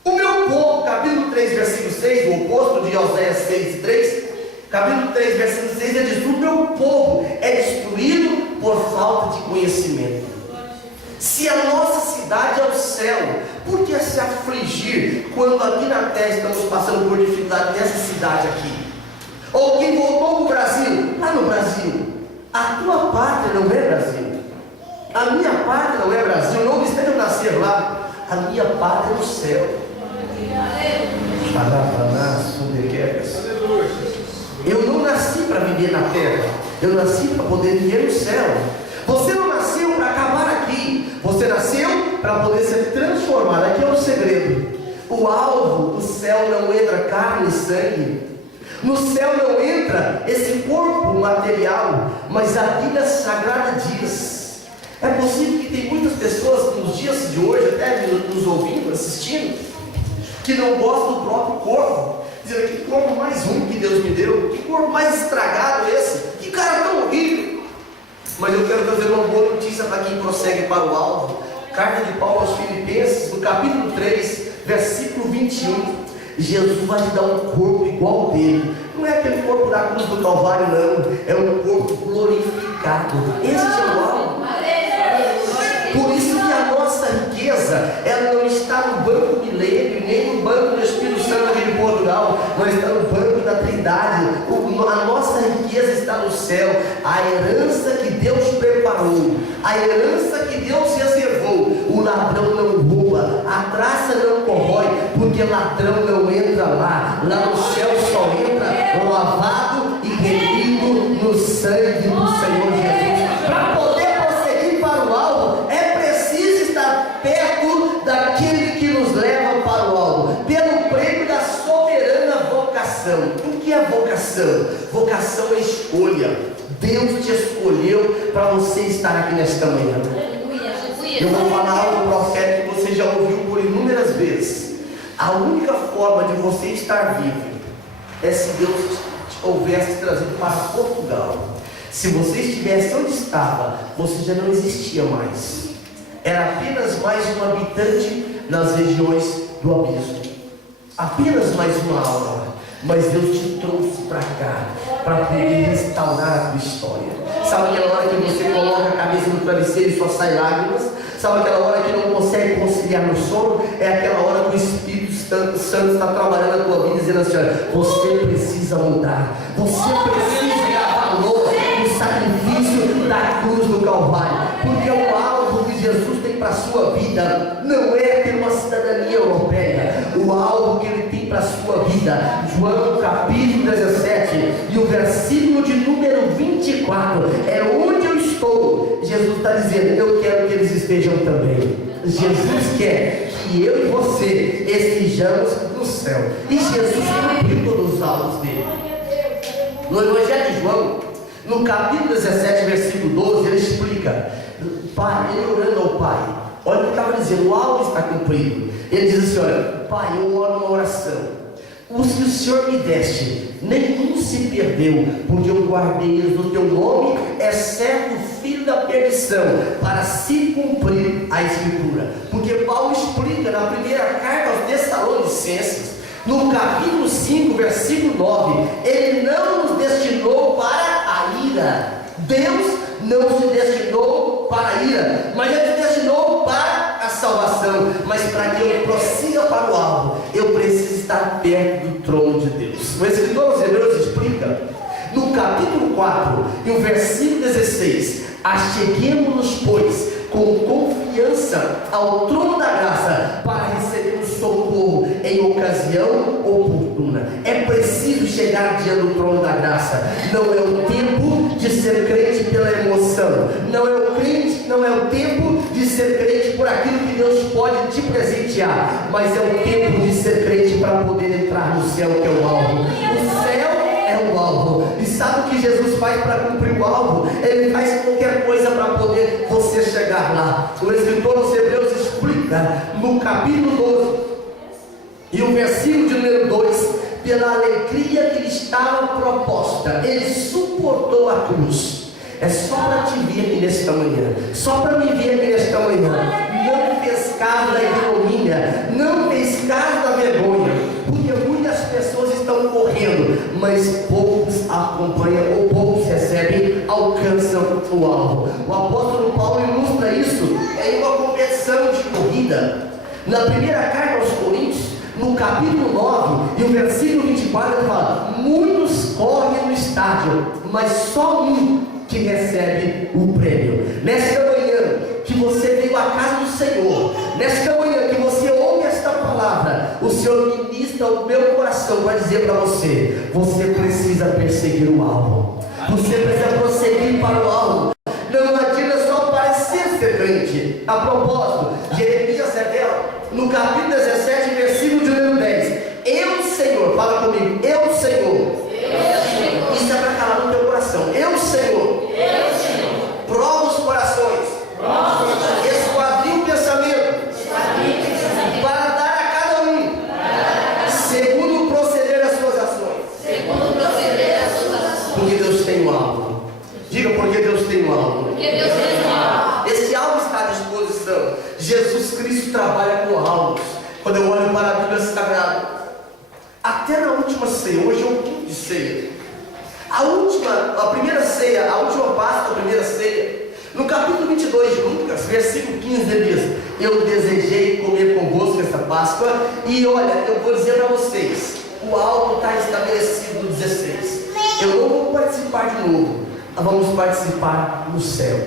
o meu povo, capítulo 3, versículo 6, o oposto de Oséias 6 e 3, capítulo 3, versículo 6, ele diz: o meu povo é destruído por falta de conhecimento. Se a nossa cidade é o céu, por que se afligir quando aqui na terra estamos passando por dificuldade nessa cidade aqui? Ou quem voltou para o Brasil, lá no Brasil, a tua pátria não é Brasil, a minha pátria não é Brasil, não obstante eu nascer lá, a minha pátria é no céu. Eu não nasci para viver na terra, eu nasci para poder viver no céu. Você não nasceu para acabar aqui, você nasceu para poder ser transformado. Aqui é o segredo. O alvo, o céu não entra carne e sangue. No céu não entra esse corpo material, mas a Bíblia Sagrada diz. É possível que tem muitas pessoas nos dias de hoje, até nos ouvindo, assistindo, que não gostam do próprio corpo, dizendo: que corpo mais ruim que Deus me deu, que corpo mais estragado esse, que cara tão horrível. Mas eu quero trazer uma boa notícia para quem prossegue para o alvo. Carta de Paulo aos Filipenses, no capítulo 3, versículo 21. Jesus vai te dar um corpo igual dele. Não é aquele corpo da cruz do Calvário, não. É um corpo glorificado. Este é o alvo. Por isso que a nossa riqueza, ela não está no banco milênio, nem no banco do Espírito Santo aqui de Portugal, mas está no banco da Trindade. A nossa riqueza está no céu. A herança que Deus preparou, a herança que Deus reservou. O ladrão não rouba, a traça não corrói, porque ladrão não entra lá. Lá no céu só entra lavado e remido no sangue do Senhor Jesus. Para poder prosseguir para o alvo, é preciso estar perto daquele que nos leva para o alvo, pelo prêmio da soberana vocação. O que é vocação? Vocação é escolha. Deus te escolheu para você estar aqui nesta manhã. Eu vou falar algo profético que você já ouviu por inúmeras vezes. A única forma de você estar vivo é se Deus houvesse trazido para Portugal. Se você estivesse onde estava, você já não existia mais. Era apenas mais um habitante nas regiões do abismo. Apenas mais uma alma. Mas Deus te trouxe para cá, para poder restaurar a tua história. Sabe aquela hora que você coloca a cabeça no travesseiro e só sai lágrimas? Sabe aquela hora que não consegue conciliar no sono? É aquela hora que o Espírito Santo está trabalhando na tua vida, dizendo assim: olha, você precisa mudar, você precisa dar valor no sacrifício da cruz do Calvário, porque o alvo que Jesus tem para a sua vida não é ter uma cidadania europeia. O alvo que ele tem para a sua vida, João capítulo 17 e o versículo de número 24, é onde eu estou. Jesus está dizendo: eu quero que eles estejam também. Jesus quer que eu e você estejamos no céu. E Jesus cumpriu todos os alvos dele. No Evangelho de João, no capítulo 17, versículo 12, ele explica, Pai, ele orando ao Pai. Olha o que estava dizendo: o alvo está cumprido. Ele diz assim: olha, Pai, eu oro uma oração. Os que o Senhor me deste, nenhum se perdeu, porque eu guardei eles no teu nome, exceto o filho da perdição, para se cumprir a Escritura. Porque Paulo explica na primeira carta aos Tessalonicenses, no capítulo 5, versículo 9, ele não nos destinou para a ira. Deus não se destinou para a ira, mas ele se destinou para a salvação. Mas para que eu prossiga para o alvo, eu preciso estar perto do trono de Deus. O escritor aos Hebreus explica, no capítulo 4, e o versículo 16: acheguemo-nos, pois, com confiança ao trono da graça, para receber o socorro em ocasião oportuna. É preciso chegar chegar diante do trono da graça. Não é o tempo de ser crente pela emoção. Não é o tempo de ser crente por aquilo que Deus pode te presentear. Mas é o tempo de ser crente para poder entrar no céu, que é o alvo. O céu é o alvo. E sabe o que Jesus faz para cumprir o alvo? Ele faz qualquer coisa para poder você chegar lá. O escritor aos Hebreus explica no capítulo 12 e o versículo de número 2: pela alegria que lhe estava proposta, ele suportou a cruz. É só para te ver aqui nesta manhã, só para me ver aqui nesta manhã. Não fez caso da ignomínia, não fez caso da vergonha, porque muitas pessoas estão correndo, mas poucos acompanham ou poucos recebem, alcançam o alvo. O apóstolo Paulo ilustra isso em uma competição de corrida. Na primeira carta aos Coríntios, no capítulo 9 e o versículo 24, ele fala: muitos correm no estádio, mas só um que recebe o prêmio. Nesta manhã que você veio à casa do Senhor, nesta manhã que você ouve esta palavra, o Senhor ministra o meu coração para dizer para você: você precisa perseguir o alvo, você precisa prosseguir para o alvo. Não adianta só parecer ser crente. A propósito, Jeremias revela no capítulo 17, versículo de número 10: eu, Senhor, fala comigo, eu, Senhor. Isso é para calar no teu coração. Eu, Senhor, prova os corações, esquadrinha o pensamento, para dar a cada um segundo o proceder das suas ações. Porque Deus tem um alvo. Diga: porque Deus tem um alvo. Esse alvo está à disposição. Jesus Cristo trabalha com alvos. Quando eu olho para a Bíblia Sagrada, até na última ceia, hoje é o culto de ceia, a primeira ceia, a última parte da primeira ceia, no capítulo 22 de Lucas, versículo 15, ele diz: eu desejei comer convosco esta Páscoa, e olha, eu vou dizer para vocês, o alvo está estabelecido no 16. Eu não vou participar de novo, vamos participar no céu.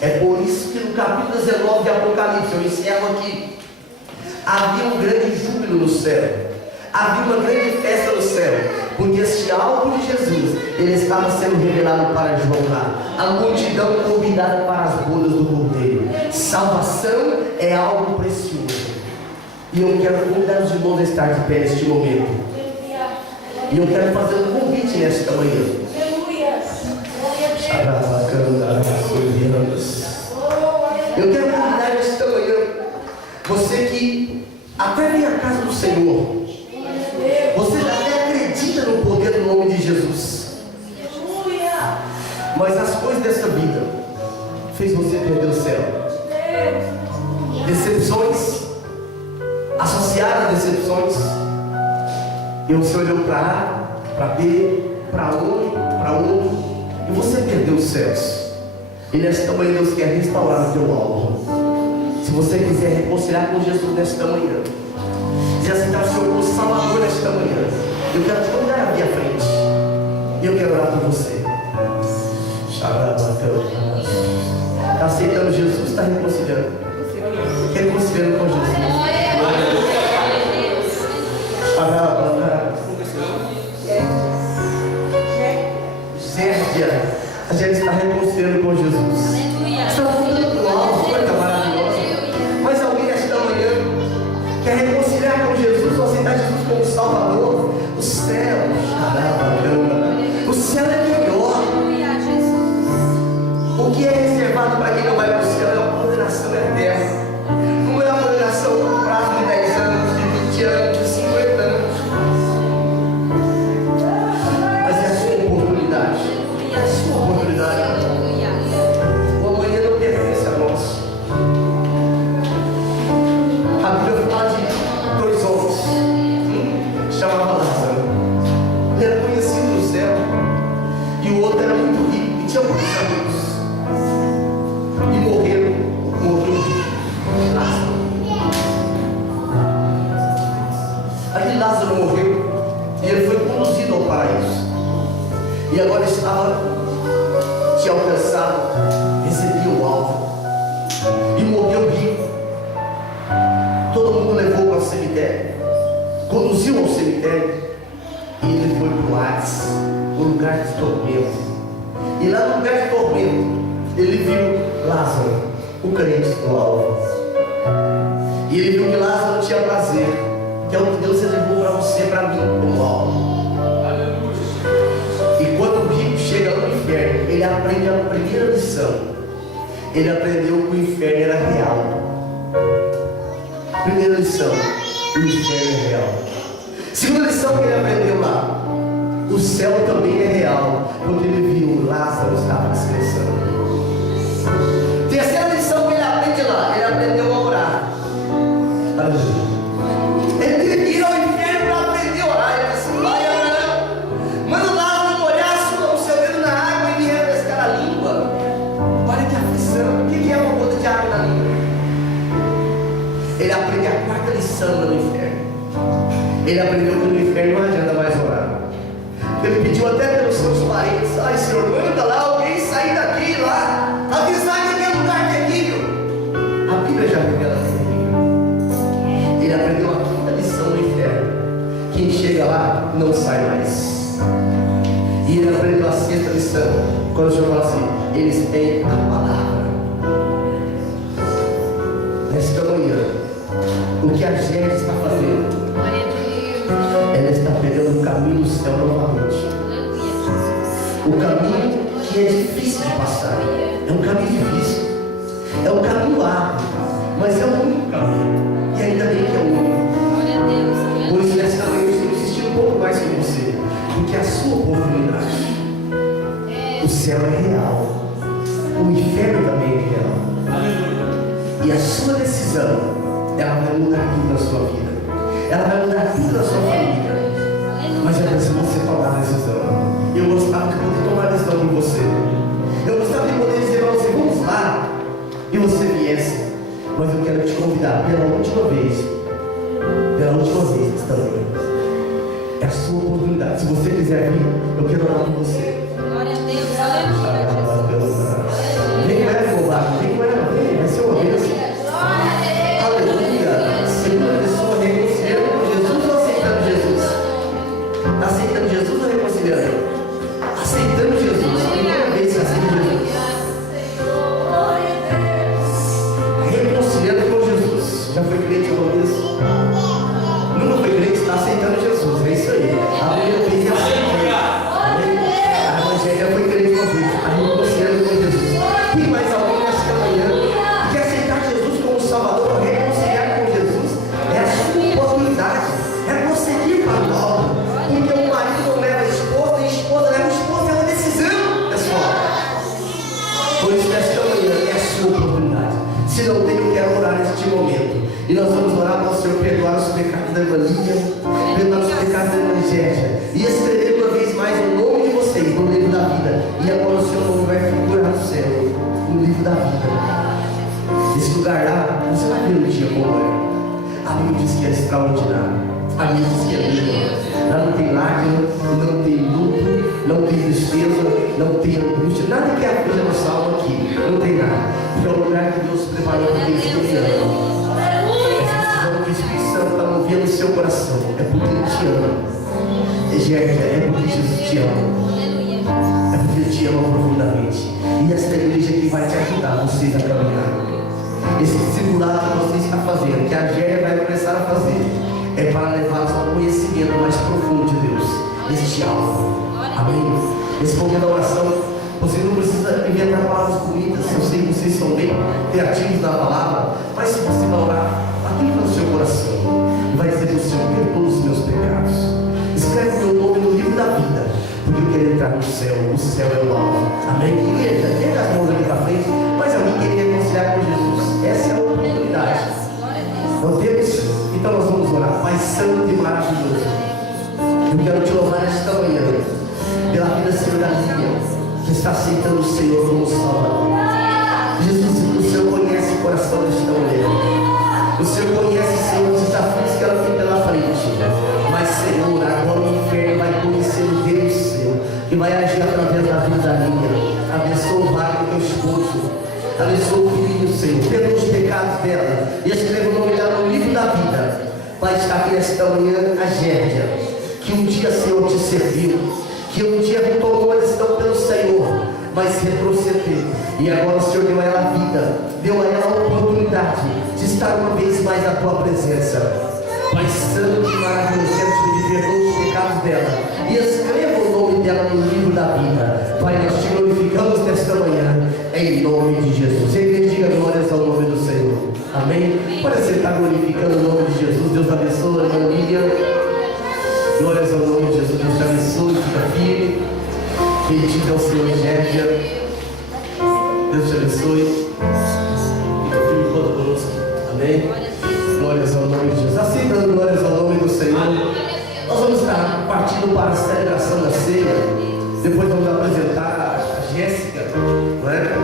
É por isso que no capítulo 19 de Apocalipse, eu encerro aqui, havia um grande júbilo no céu, havia uma grande festa no céu, porque este alvo de Jesus, ele estava sendo revelado para João lá, a multidão convidada para as bodas do Cordeiro. Salvação é algo precioso, e eu quero convidar os irmãos a estar de pé neste momento, e eu quero fazer um convite nesta manhã. Eu quero convidar nesta manhã você que até vem à casa do Senhor, você até acredita no poder do nome de Jesus, mas as coisas dessa vida fez você perder o céu. Decepções, associadas a decepções, e você olhou para A, para B, para outro, e você perdeu os céus. E nesta manhã Deus quer restaurar o teu alvo. Se você quiser reconciliar com Jesus nesta manhã, quiser aceitar o Senhor como Salvador nesta manhã, eu quero te convidar a vir à frente, e eu quero orar por você. Está aceitando Jesus? Está reconciliando? Reconciliando com Jesus. Sérgia, a gente está reconciliando com Jesus. Está voltando para o alvo, coisa maravilhosa. Mas alguém nesta manhã quer reconciliar com Jesus, ou aceitar Jesus como Salvador? O céu é melhor. O que é reservado para quem não vai para o céu é uma condenação eterna. Não é uma condenação por prazo de 10 anos, de 20 anos, de 50 anos. Mas é a sua oportunidade. É a sua oportunidade. O amanhã não pertence a nós. A Bíblia fala de 2 homens. Chamava Lázaro. Ele era conhecido no céu. E o outro era muito rico. E tinha muitos amigos. E morreu Lázaro. Aí Lázaro morreu e ele foi conduzido ao paraíso, e agora estava te alcançado, recebia o alvo, e morreu rico. Todo mundo levou para o cemitério, conduziu ao cemitério, e ele foi para o ar. trás, o lugar de tormento. E lá no lugar de tormento, ele viu Lázaro, o crente do alvo. E ele viu que Lázaro tinha prazer, que é o que Deus reservou para você, para mim, como alvo. E quando o rico chega no inferno, ele aprende a primeira lição. Ele aprendeu que o inferno era real. Primeira lição, o inferno é real. Segunda lição que ele aprendeu lá, o céu também é real, quando ele viu Lázaro estava descansando. Terceira lição que ele aprende lá, ele aprendeu a orar. Ele teve que ir ao inferno para aprender a orar. Ele disse: Pai Abraão, manda Lázaro molhar o seu dedo na água e me refrescar a língua. Olha que aflição. O que é uma gota de água na língua? Ele aprende a quarta lição no inferno. Ele aprendeu que no inferno não adianta mais orar. Ele pediu até pelos seus parentes: ai Senhor, manda lá alguém sair daqui e lá, avisar que aquele lugar terrível. A Bíblia já revela terrível. Ele aprendeu a quinta lição no inferno: quem chega lá não sai mais. E ele aprendeu a sexta lição, quando o Senhor fala assim: eles têm a palavra. Nesta manhã, o que a gente está fazendo? Ela está pegando o caminho do céu novamente. O caminho que é difícil de passar. É um caminho difícil. É um caminho árduo. Mas é o único caminho. E ainda bem que é o único. Por isso, nessa manhã, eu estou insistindo um pouco mais com você. Porque a sua oportunidade. O céu é real. O inferno também é real. E a sua decisão, ela vai mudar tudo na sua vida. Ela vai mudar tudo na sua família. Mas é preciso você tomar a decisão. Eu gostava de poder tomar a decisão por você. Eu gostava de poder dizer para você: vamos lá. E você viesse. Mas eu quero te convidar pela última vez. Esta manhã. É a sua oportunidade. Se você quiser vir, eu quero orar por você. Glória a Deus. Vem com ela, covarde. Vem com ela. Vem. Vai ser uma bênção. Aleluia. Segunda pessoa reconciliando com Jesus ou aceitando Jesus? Está aceitando Jesus ou reconciliando? Aceitando Jesus. Primeira vez que aceita Jesus. Reconciliando com Jesus. Já foi crente uma vez? Nunca foi crente, está aceitando Jesus. É isso aí. A primeira vez que aceitou. A Evangelha foi crente uma vez. Está reconciliando com Jesus. Tem mais alguém nesta manhã que quer aceitar Jesus como Salvador? Reconciliar com Jesus é a sua oportunidade. É prosseguir para o alvo. Porque o marido não leva a esposa e a esposa leva o esposo. É uma decisão, pessoal. Por isso, nesta manhã é a sua oportunidade. Se não tem, eu quero orar neste momento. E nós vamos orar para o Senhor perdoar os pecados da irmã Lívia, perdoar os pecados da irmã Gésia, e escrever uma vez mais o nome de vocês no livro da vida. E agora o seu nome vai figurar no céu, no livro da vida. Esse lugar lá, você vai ver um dia como é. A Bíblia diz que é extraordinário. A Bíblia diz que é lindo. Lá não tem lágrima, não tem luto, não tem tristeza, não tem angústia, nada que aflige a nossa alma aqui. Não tem nada. É o lugar que Deus preparou para aqueles que Ele ama. O Espírito Santo está movendo o seu coração. É porque Ele te ama. É porque Jesus te ama. É porque Ele te ama profundamente. E esta igreja que vai te ajudar vocês a caminhar. Esse discipulado que você está fazendo, que a Géria vai começar a fazer, é para levá-los ao conhecimento mais profundo de Deus. Este alvo. Amém? Esse momento da oração, você não precisa inventar palavras bonitas. Eu sei que vocês são bem criativos na palavra, mas se você vai orar, aquilo no seu coração e vai dizer para o Senhor: perdoa os meus pecados. Escreve o meu nome no livro da vida, porque eu quero entrar no céu. O céu é o alvo. Amém? Igreja, tira as mãos aqui para frente. Mas alguém queria reconciliar com Jesus. Essa é a oportunidade. Não temos? Então nós vamos orar. Pai santo e maravilhoso, eu quero te louvar esta manhã pela vida, Senhor, da Lívia, que está aceitando o Senhor como Salvador. Jesus, o Senhor conhece o coração desta mulher. O Senhor conhece, Senhor, os desafios que ela tem pela frente. Mas, Senhor, agora o inferno vai conhecer o Deus seu, que vai agir através da vida da Lívia. Abençoa o Wagner, teu esposo. Abençoa o filho, Senhor. Perdoa os pecados dela. E escreva o nome dela no livro da vida. Vai estar aqui esta manhã a Gérdia, que um dia, Senhor, te serviu. que um dia tomou a decisão pelo Senhor, mas retrocedeu. E agora o Senhor deu a ela a vida, deu a ela a oportunidade de estar uma vez mais na tua presença. Pai Santo e maravilhoso, quero te pedir perdão dos pecados dela e escreva o nome dela no livro da vida. Pai, nós te glorificamos nesta manhã, em nome de Jesus. E a igreja diga glórias ao nome do Senhor. Amém? Pode você estar glorificando o nome de Jesus. Deus abençoe a irmã Lívia. Glórias ao nome de Jesus. Deus te abençoe, fica firme. Bendito é o Senhor, Gédia. Deus te abençoe. Fica firme todo conosco. Amém? Glórias ao nome de Jesus. Assim, dando glórias ao nome do Senhor. Nós vamos estar partindo para a celebração da ceia. Depois vamos apresentar a Jéssica, não é?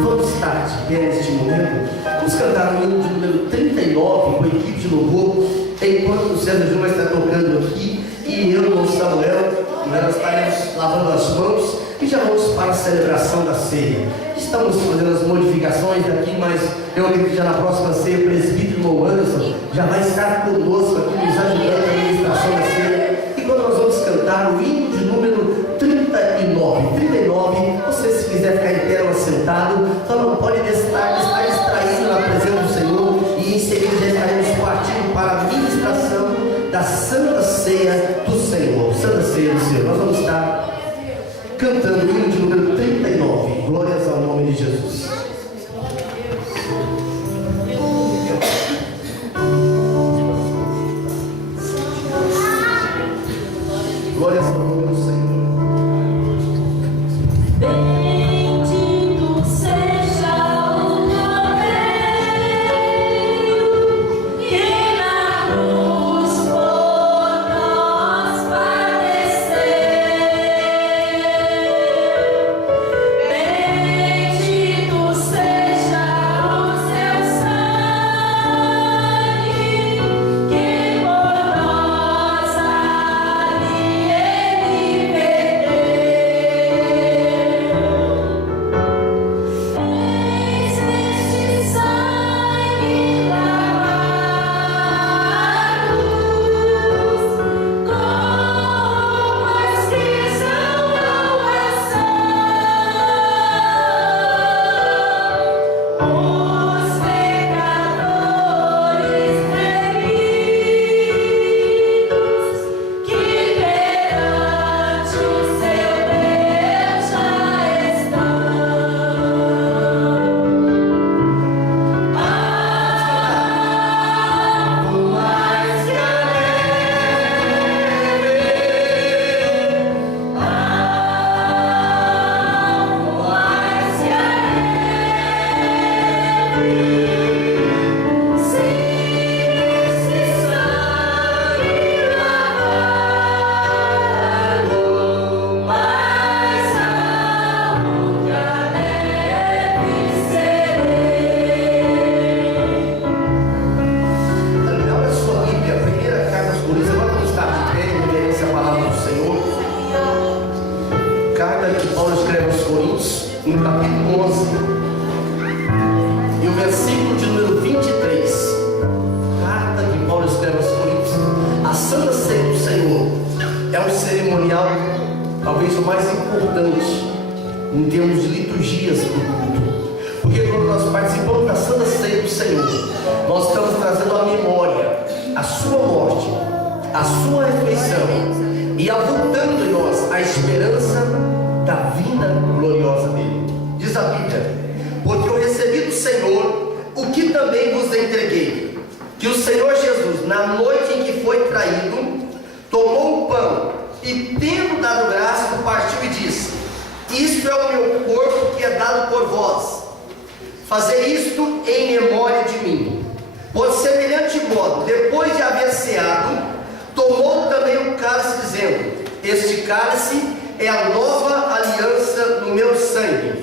Vamos estar de pé neste momento. Vamos cantar o hino de número 39 com a equipe de louvor, enquanto o César Júnior vai estar tocando aqui e eu com o Samuel, nós estaremos lavando as mãos e já vamos para a celebração da ceia. Estamos fazendo as modificações daqui, mas eu acredito que já na próxima ceia o presbítero irmão Anderson já vai estar conosco aqui, nos ajudando na administração da ceia. E quando nós vamos cantar o hino de número 39, você se quiser ficar em pé ou assentado, só não pode estar distraído na presença do Senhor, e em seguida já estaremos partindo para a administração da Santa Ceia do Senhor. Santa Ceia do Senhor. Nós vamos estar cantando o hino de número 39. Glórias ao nome de Jesus. Glórias ao nome do Senhor. Bendito seja o Cordeiro que na cruz por nós padeceu. Bendito seja o seu sangue que por nós ali ele eis este sangue lavados, como as que são salvação. Os pecadores remidos que perante o seu Deus já estão. Amo mais que a neve, amo mais que a neve, se esse sangue lavado, mais alto que a neve serei. Olha a sua Bíblia, a primeira carta aos Coríntios. Agora vamos estar de pé em reverência à palavra do Senhor. Carta que Paulo escreve aos Coríntios, no capítulo 11, e o versículo de número 23. Carta que Paulo escreve aos Coríntios. A Santa Ceia do Senhor é um cerimonial, talvez o mais importante em termos de liturgias do culto. Porque quando nós participamos da Santa Ceia do Senhor, nós estamos trazendo à memória a sua morte, a sua ressurreição e avultando em nós a esperança da vinda gloriosa dele. Diz a Bíblia: porque eu recebi do Senhor o que também vos entreguei, que o Senhor Jesus, na noite em que foi traído, tomou o pão e, tendo dado graças, partiu e disse: isto é o meu corpo que é dado por vós. Fazei isto em memória de mim. Por semelhante modo, depois de haver ceado, tomou também o cálice, dizendo: este cálice é a nova aliança no meu sangue.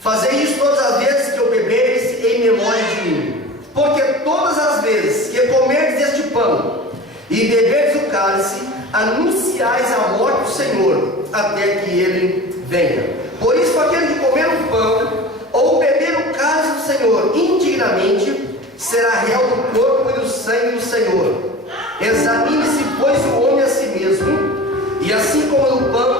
Fazei isto todas as vezes que o bebereis em memória de mim. Porque todas as vezes que comerdes este pão e beberdes o cálice, anunciais a morte do Senhor, até que ele venha. Por isso, aquele que comer o pão ou beber o cálice do Senhor indignamente, será réu do corpo e do sangue do Senhor. Examine-se, pois, o homem a si mesmo, e assim como no pão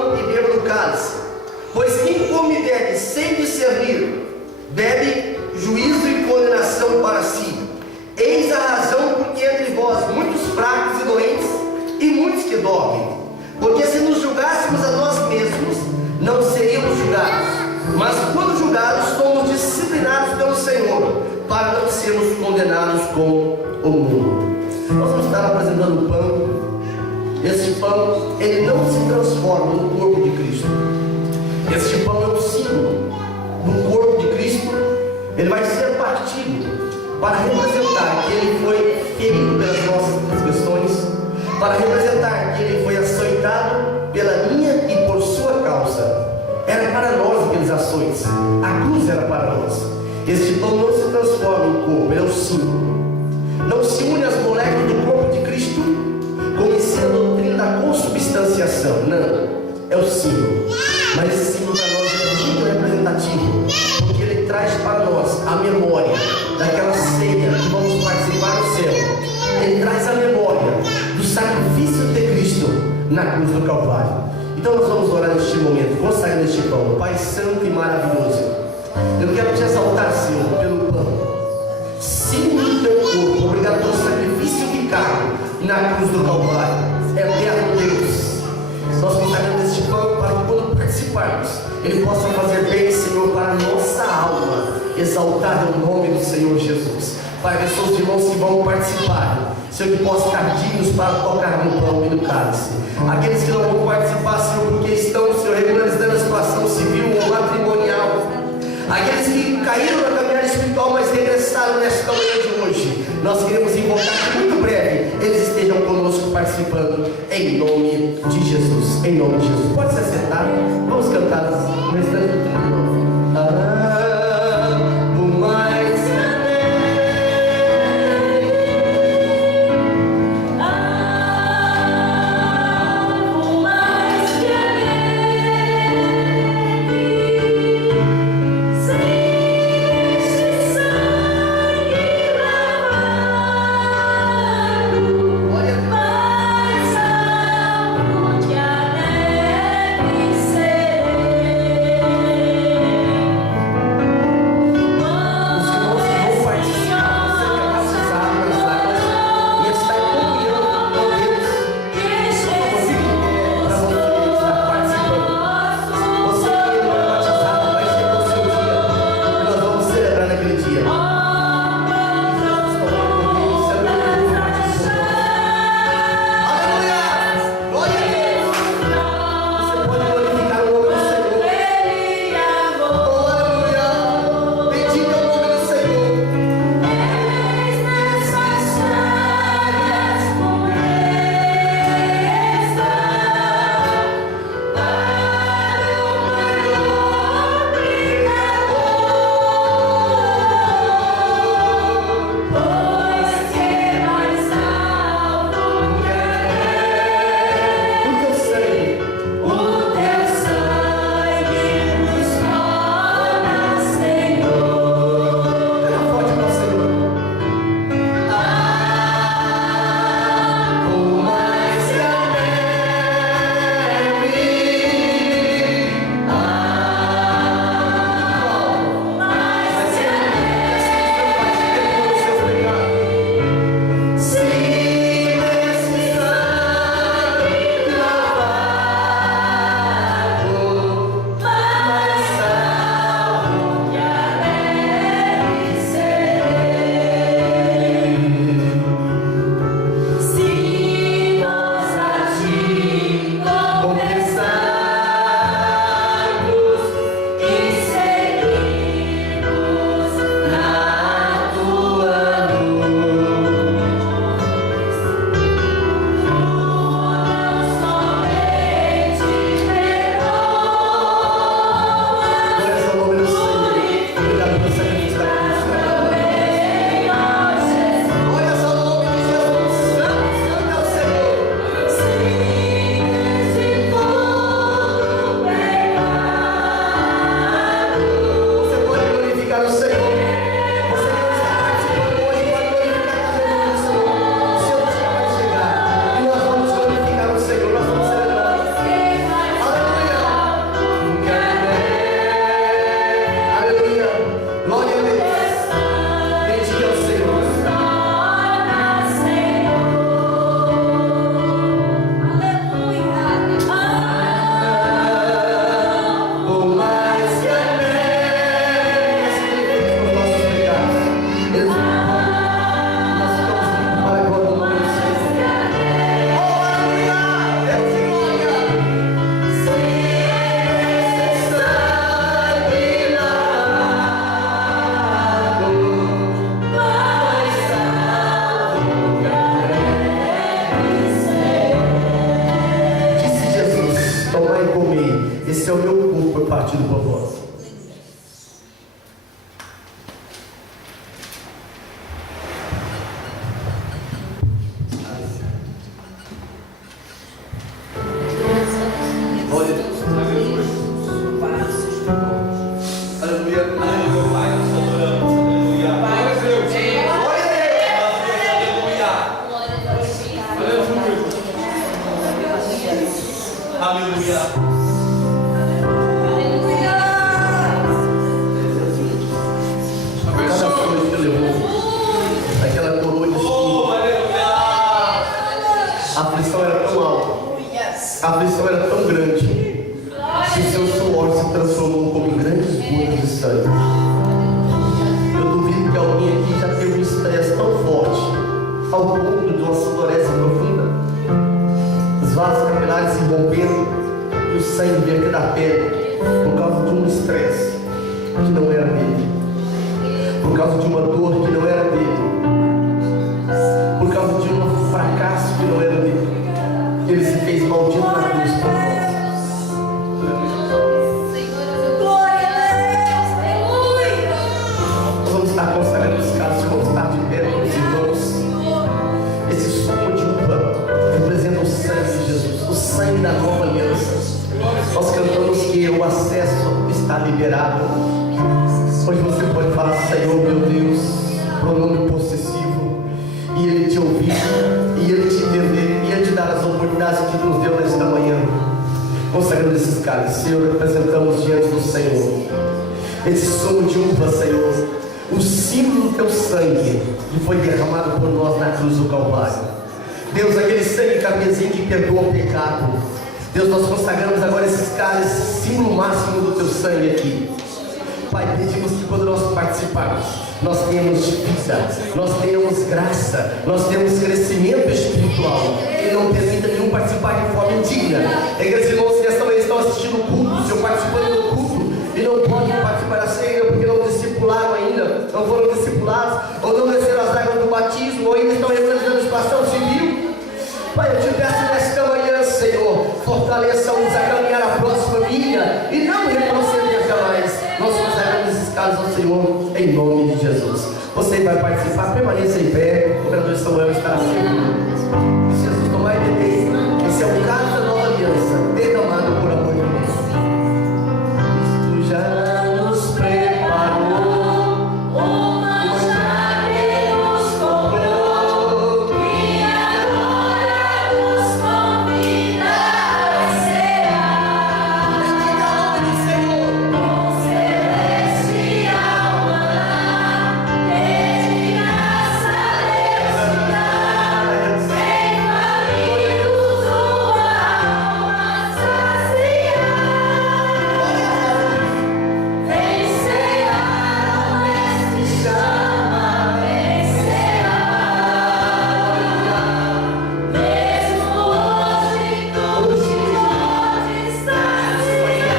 sermos condenados com o mundo. Nós vamos estar apresentando o pão. Esse pão, ele não se transforma no corpo de Cristo. Este pão é um símbolo do corpo de Cristo. Ele vai ser partido para representar que ele foi ferido pelas nossas transgressões, para representar que ele foi açoitado pela minha e por sua causa. Era para nós aquelas ações. A cruz era para nós. Este pão não se transforma em corpo, ele é o símbolo. Não se une às moléculas do corpo de Cristo como ensina a doutrina da consubstanciação. Não, é o símbolo. Mas esse símbolo para nós é muito representativo, porque ele traz para nós a memória daquela ceia que vamos participar no céu. Ele traz a memória do sacrifício de Cristo na cruz do Calvário. Então nós vamos orar neste momento, consagrando este pão. Pai santo e maravilhoso, eu quero te exaltar, Senhor, pelo pão, símbolo do teu corpo. Obrigado pelo sacrifício vicário na cruz do Calvário. Eterno Deus, nós consagramos este pão para que quando participarmos, ele possa fazer bem, Senhor, para a nossa alma, exaltar o nome do Senhor Jesus. Pai, abençoa os irmãos que vão participar, Senhor, que possam estar dignos para tocar no pão e no cálice. Aqueles que não vão participar, Senhor, porque estão, Senhor, regularizando a situação civil ou matrimonial. Aqueles que caíram na caminhada espiritual, mas regressaram nesta manhã de hoje, nós queremos invocar que muito breve eles estejam conosco participando, em nome de Jesus. Em nome de Jesus. Pode se assentar, vamos cantar o restante do tempo de novo. Amo mais que mais amo que a neve serei. corpo de sangue. Eu duvido que alguém aqui já teve um estresse tão forte ao ponto de uma sudorese profunda, os vasos capilares se rompendo e o sangue verter da pele por causa de um estresse que não era dele, por causa de uma dor que não era dele, por causa de um fracasso que não era dele. Ele se fez maldito na cruz por nós. Vamos estar consagrando os casos, vamos estar de pé, meus irmãos. Esse sumo de uva representa o sangue de Jesus, o sangue da nova aliança. Nós cantamos que o acesso está liberado. Hoje você pode falar: Senhor meu Deus, pronome possessivo, e Ele te ouvir, e Ele te entender, e Ele te dar as oportunidades que nos deu nesta manhã. Consagrando esses cálices, Senhor, apresentamos diante do Senhor esse sumo de uva, Senhor, o símbolo do teu sangue que foi derramado por nós na cruz do Calvário. Deus, aquele sangue carmesim que perdoa o pecado. Deus, nós consagramos agora esses cálices, símbolo máximo do teu sangue aqui. Pai, pedimos que quando nós participarmos, nós tenhamos vida, nós tenhamos graça, nós tenhamos crescimento espiritual. Que não permita nenhum participar de forma indigna. Aqueles irmãos que nesta manhã estão assistindo o culto, estão participando do culto e não podem participar da ceia porque não discipularam ainda, não foram discipulados, ou não desceram as águas do batismo, ou ainda estão realizando a situação civil. Pai, eu te peço nesta manhã, Senhor, fortaleça-nos a caminhar a próxima milha e não retroceder jamais. Nós consagramos esses casos ao Senhor em nome de Jesus. Você vai participar, permaneça em pé, o vereador Samuel está assim. E se Jesus tomar e beber, esse é o cálice da nova aliança, derramado por amor de Deus. Cristo já nos preparou, uma chave nos comprou, e agora nos convida a cear. Senhor, com celestial maná, de graça destinada, sem famintos tua alma saciar. Vem cear, o Mestre chama, vem cear. Mesmo hoje tu podes saciar.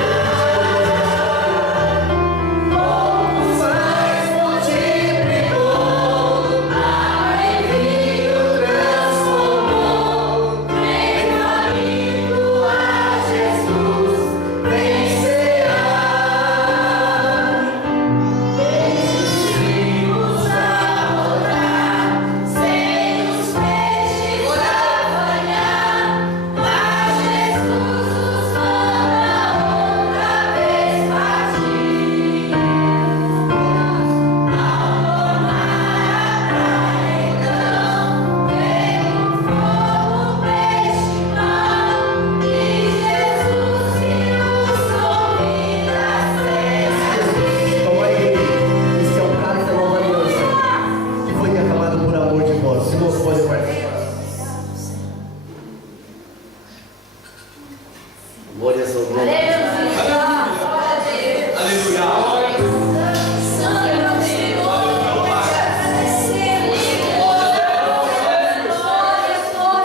Como mais multiplicou, a envio transformou. Vem faminto a Jesus, vem cear. Desistimos a orar, sem os peixes apanhar, mas Jesus nos manda outra vez partir. Ao tornar a praia, então, vem o fogo, peixe e pão, e Jesus que nos convida a cear. Toma aí, esse é o cálice da nova aliança, que foi derramado por amor de vós. Se você pode participar. Glória a Deus.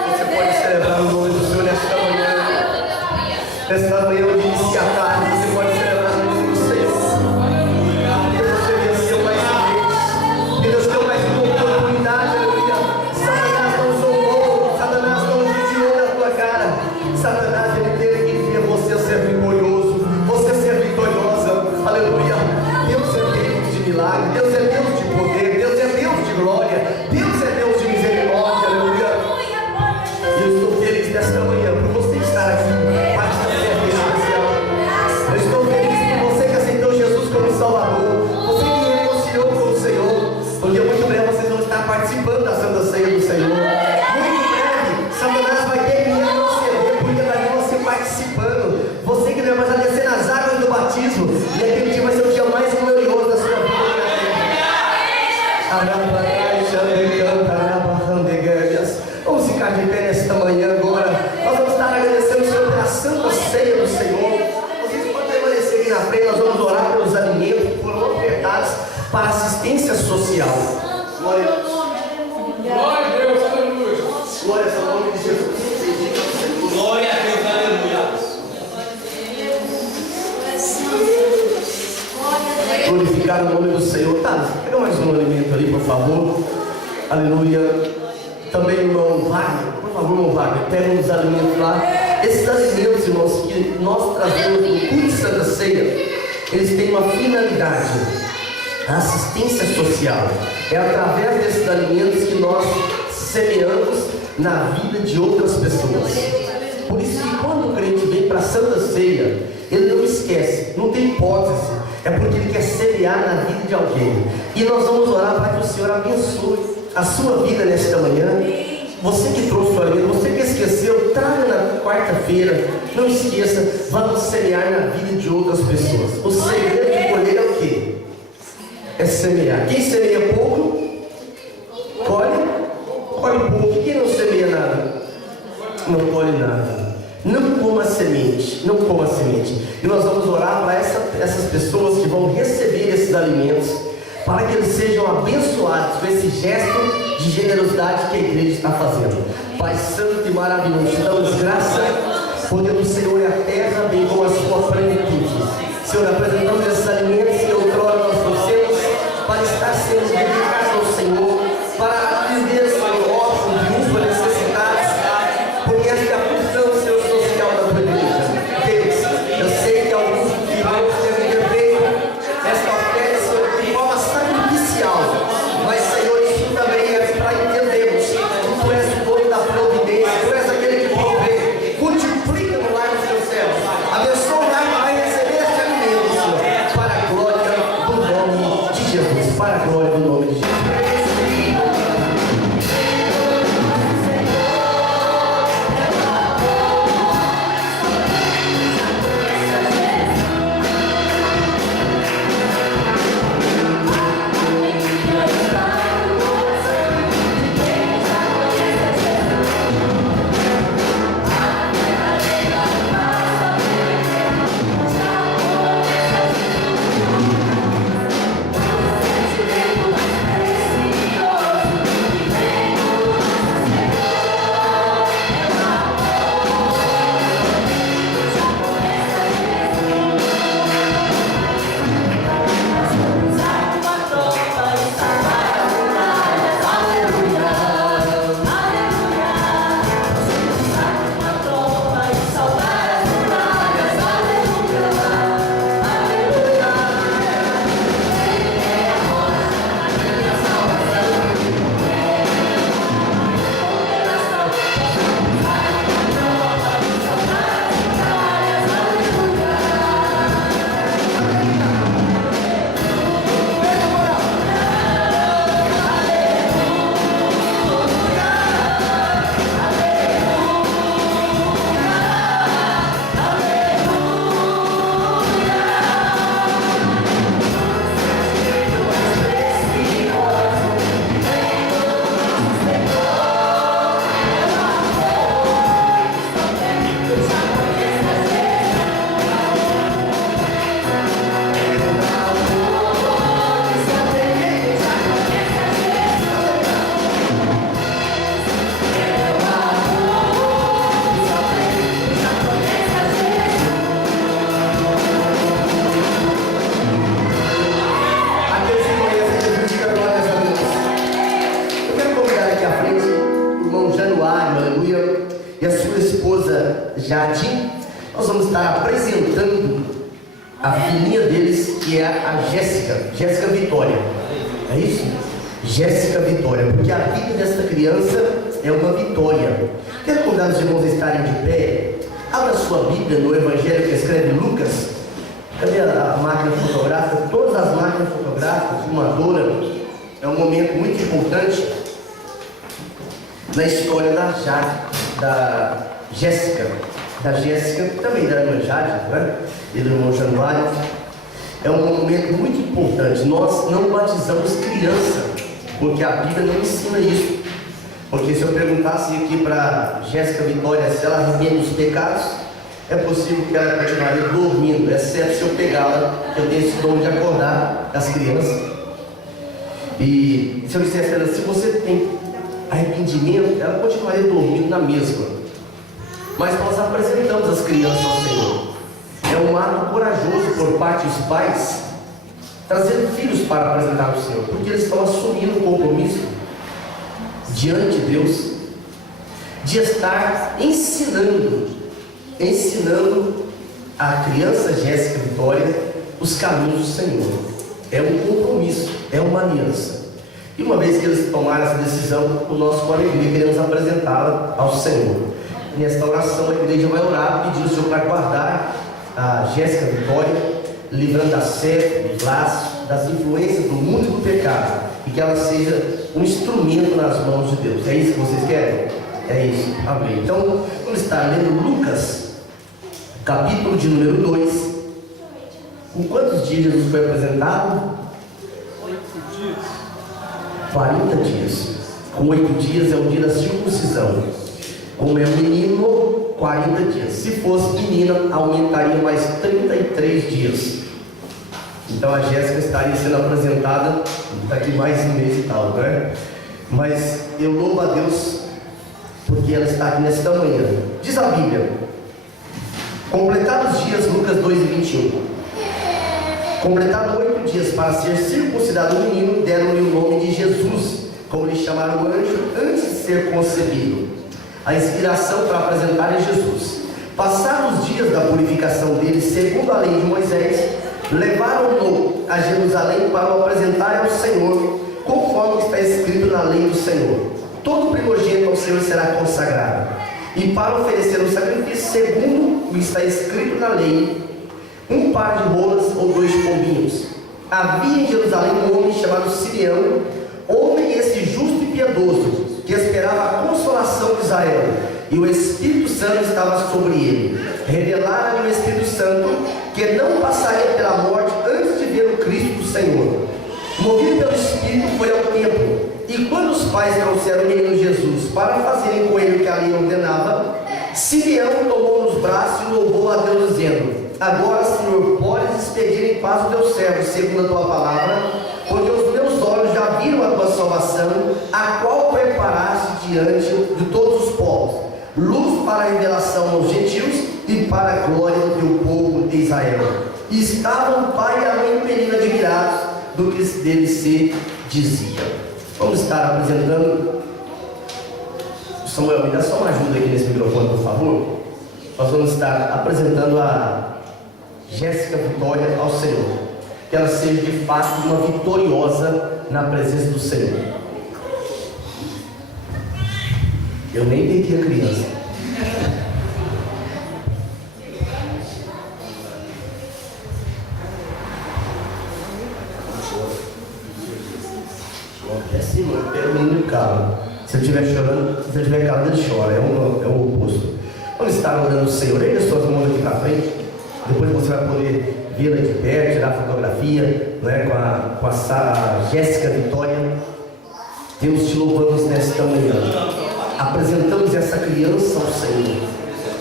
Você pode celebrar o nome do Senhor nesta manhã. Nesta manhã eu disse à tarde, você pode celebrar o nome do Senhor. Deus te venceu mais uma vez. Deus deu mais uma oportunidade, aleluia. Satanás não zombou, Satanás não judiou na tua cara. Satanás, ele teve que ver você ser vitorioso, você ser vitoriosa, aleluia. Deus é Deus de milagre, Deus é Deus de poder, Deus é Deus de glória, Deus é Deus de misericórdia, aleluia. E eu estou feliz nesta manhã por você estar aqui, para esta festa especial. Eu estou feliz por você que aceitou Jesus como Salvador, você que reconciliou com o Senhor, porque muito breve vocês vão estar participando da Santa Ceia do Senhor. Muito breve, Satanás vai ter que retroceder, porque vai ver você participando. Você que não é mais a descer nas águas do batismo, e aquele dia vai ser o dia mais glorioso da sua vida. Vamos ficar de pé nesta manhã agora. Nós vamos estar agradecendo o Senhor pela Santa Ceia do Senhor. Vocês podem permanecer aqui na frente, nós vamos orar pelos alimentos. especial. Glória a Deus. Glória a Deus, aleluia. Glória ao nome de Jesus. Glória a Deus, aleluia. Glorificar o nome do Senhor. Tá, pega mais um alimento ali, por favor. Aleluia. Também o irmão Wagner, por favor, irmão Wagner, pega uns alimentos lá. Esses alimentos, irmãos, que nós trazemos no culto de Santa Ceia, eles têm uma finalidade: a assistência social. É através desses alimentos que nós semeamos na vida de outras pessoas. Por isso que quando o crente vem para a Santa Ceia, ele não esquece, não tem hipótese. É porque ele quer semear na vida de alguém. E nós vamos orar para que o Senhor abençoe a sua vida nesta manhã. Você que trouxe o alimento, você que esqueceu, traga na quarta-feira. Não esqueça, vamos semear na vida de outras pessoas. O segredo de colher é o quê? É semear. Quem semeia pouco, colhe pouco. Quem não semeia nada, não colhe nada. Não coma semente, não coma semente. E nós vamos orar para essas pessoas que vão receber esses alimentos, para que eles sejam abençoados com esse gesto de generosidade que a igreja está fazendo. Pai santo e maravilhoso, te damos graça, porque o Senhor é a terra, bem com a sua plenitude. Senhor, apresentamos esses alimentos que outrora nós trouxemos para estar sendo dedicados ao Senhor, para atender, Senhor, órfãos, viúvas, necessitados, porque esta é a função, Senhor, social da tua igreja. Deus, eu sei que alguns irmãos devem ter feito esta oferta, Senhor, de forma sacrificial, mas, Senhor, isso também é para entendermos que tu és o dono da providência, tu és aquele que provê. Multiplica no lar dos teus céus, abençoa o lar que vai receber este alimento, Senhor, para a glória do nome de Jesus, para a glória do nome de Jesus. Jardim, nós vamos estar apresentando a filhinha deles, que é a Jéssica Vitória. É isso? Jéssica Vitória, porque a vida dessa criança é uma vitória. Quero convidar os irmãos a estarem de pé. Abra sua Bíblia no Evangelho que escreve Lucas. Cadê a máquina fotográfica? Todas as máquinas fotográficas, filmadora. É um momento muito importante na história da Jéssica, também da irmã Jade, né? E do irmão Januário. É um momento muito importante. Nós não batizamos criança, porque a Bíblia não ensina isso. Porque se eu perguntasse aqui para Jéssica Vitória se ela arrepende dos pecados, é possível que ela continuaria dormindo, exceto se eu pegá-la, eu tenho esse dom de acordar as crianças. E se eu dissesse a ela, se você tem arrependimento, ela continuaria dormindo na mesma. Mas nós apresentamos as crianças ao Senhor. É um ato corajoso por parte dos pais trazer filhos para apresentar ao Senhor, porque eles estão assumindo o compromisso diante de Deus de estar ensinando a criança Jéssica Vitória os caminhos do Senhor. É um compromisso, é uma aliança. E uma vez que eles tomaram essa decisão, nós com alegria queremos apresentá-la ao Senhor. Nesta oração a igreja vai orar, pedindo ao Senhor para guardar a Jéssica Vitória, livrando da sede, dos laços, das influências do mundo e do pecado, e que ela seja um instrumento nas mãos de Deus. É isso que vocês querem? É isso, amém. Então, vamos estar lendo Lucas, capítulo de número 2. Com quantos dias Jesus foi apresentado? 8 dias. 40 dias. Com 8 dias é o dia da circuncisão. Como é menino, 40 dias. Se fosse menina, aumentaria mais 33 dias. Então a Jéssica estaria sendo apresentada daqui mais um mês e tal, né? Mas eu louvo a Deus porque ela está aqui nesta manhã. Diz a Bíblia: completados os dias, Lucas 2:21. Completados 8 dias para ser circuncidado o menino, deram-lhe o nome de Jesus, como lhe chamaram o anjo antes de ser concebido. A inspiração para apresentar é Jesus. Passados os dias da purificação dele, segundo a lei de Moisés, levaram-no a Jerusalém para o apresentar ao Senhor, conforme está escrito na lei do Senhor. Todo primogênito ao Senhor será consagrado, e para oferecer um sacrifício segundo o que está escrito na lei, um par de rolas ou 2 pombinhos. Havia em Jerusalém um homem chamado Simeão, homem esse justo e piedoso, que esperava a consolação de Israel, e o Espírito Santo estava sobre ele. Revelaram-lhe o Espírito Santo que não passaria pela morte antes de ver o Cristo do Senhor. Movido pelo Espírito, foi ao templo, e quando os pais trouxeram o menino Jesus para fazerem com ele o que a lei ordenava, Simeão tomou nos braços e louvou a Deus, dizendo: agora, Senhor, podes despedir em paz o teu servo, segundo a tua palavra, porque os meus olhos já viram a tua salvação, a qual preparaste diante de todos os povos, luz para a revelação aos gentios e para a glória do teu povo de Israel. E estavam o pai e a mãe penindo admirados do que dele se dizia. Vamos estar apresentando. Samuel, me dá só uma ajuda aqui nesse microfone, por favor. Nós vamos estar apresentando a Jéssica Vitória ao Senhor, que ela seja de fato uma vitoriosa na presença do Senhor. Eu nem perdi a criança. É assim, mano, pega o menino calo. Se ele estiver chorando, se ele estiver calado, ele chora. É o oposto. Vamos estar orando o Senhor. Ergue as suas mãos aqui para frente. Depois você vai poder vê-la de perto, tirar fotografia, não é, com a Jéssica Vitória. Deus, te louvamos nesta manhã. Apresentamos essa criança ao Senhor,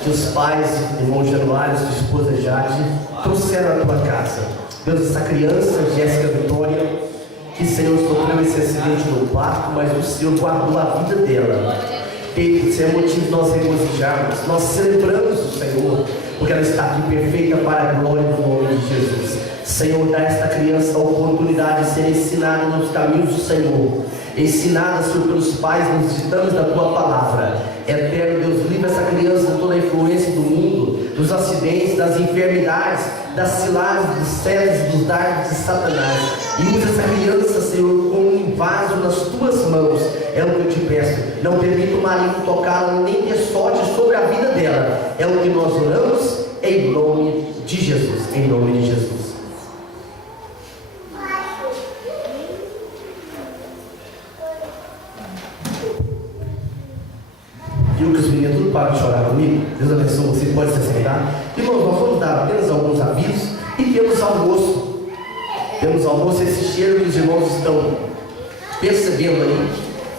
que os pais, irmão Januário, sua esposa Jade, trouxeram à tua casa. Deus, essa criança, Jéssica Vitória, que, Senhor, sofreu esse acidente no parto, mas o Senhor guardou a vida dela. Isso é motivo de nós regozijarmos. Nós celebramos o Senhor, porque ela está aqui perfeita para a glória do nome de Jesus. Senhor, dá a esta criança a oportunidade de ser ensinada nos caminhos do Senhor, ensinada, Senhor, pelos pais nos ditames da tua palavra. Eterno Deus, livra essa criança de toda a influência do mundo, dos acidentes, das enfermidades, das ciladas, dos céus, dos dardos de Satanás. E usa essa criança, Senhor, como um vaso nas tuas mãos. É o que eu te peço. Não permita o maligno tocá-la, nem ter sorte sobre a vida dela. É o que nós oramos em nome de Jesus. Em nome de Jesus. Viu que os meninos tudo param de chorar comigo? Deus abençoe você, pode se sentar. Irmãos, nós vamos dar apenas alguns avisos e temos almoço. Temos almoço, esse cheiro que os irmãos estão percebendo aí,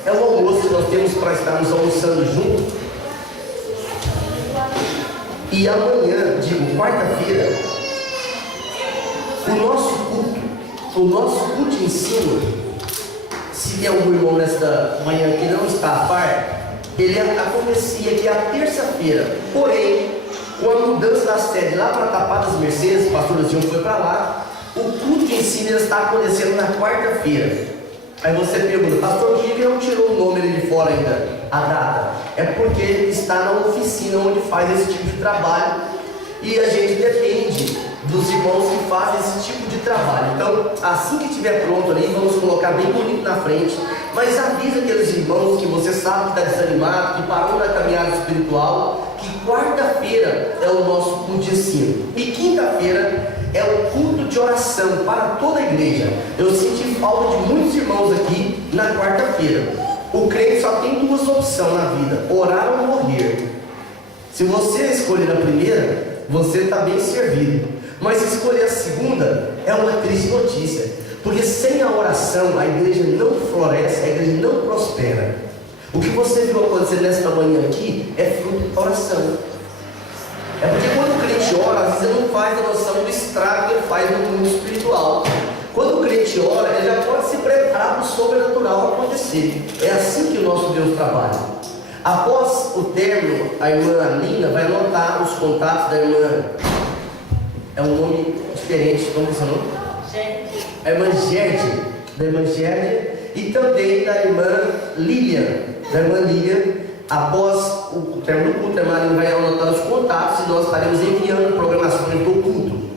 é o almoço que nós temos para estarmos almoçando juntos. E amanhã, quarta-feira, o nosso culto de ensino se tem algum irmão nesta manhã que não está a par, ele acontecia que a terça-feira, porém, com a mudança da sede lá para Tapadas Mercedes, o pastor Luciano foi para lá, o culto de ensino está acontecendo na quarta-feira. Aí você pergunta, pastor, por que não tirou o nome ali de fora ainda, a data? É porque ele está na oficina onde faz esse tipo de trabalho e a gente depende dos irmãos que fazem esse tipo de trabalho. Então, assim que estiver pronto ali, vamos colocar bem bonito na frente, mas avisa aqueles irmãos que você sabe que está desanimado, que parou na caminhada espiritual, que quarta-feira é o nosso culto de ensino e quinta-feira é o culto de oração para toda a igreja. Eu senti falta de muitos irmãos aqui na quarta-feira. O crente só tem duas opções na vida: orar ou morrer. Se você escolher a primeira, você está bem servido. Mas se escolher a segunda, é uma triste notícia, porque sem a oração a igreja não floresce, a igreja não prospera. O que você viu acontecer nesta manhã aqui é fruto da oração. É porque quando o crente ora, às vezes ele não faz a noção do estrago que ele faz no mundo espiritual. Quando o crente ora, ele já pode se preparar para o sobrenatural acontecer. É assim que o nosso Deus trabalha. Após o término, a irmã Lina vai anotar os contatos da irmã. É um nome diferente, como é seu nome? A irmã Gerde, da irmã Gerde, e também da irmã Lilian. Após o término do culto, a irmã Lilian vai anotar os contatos e nós estaremos enviando programações do culto.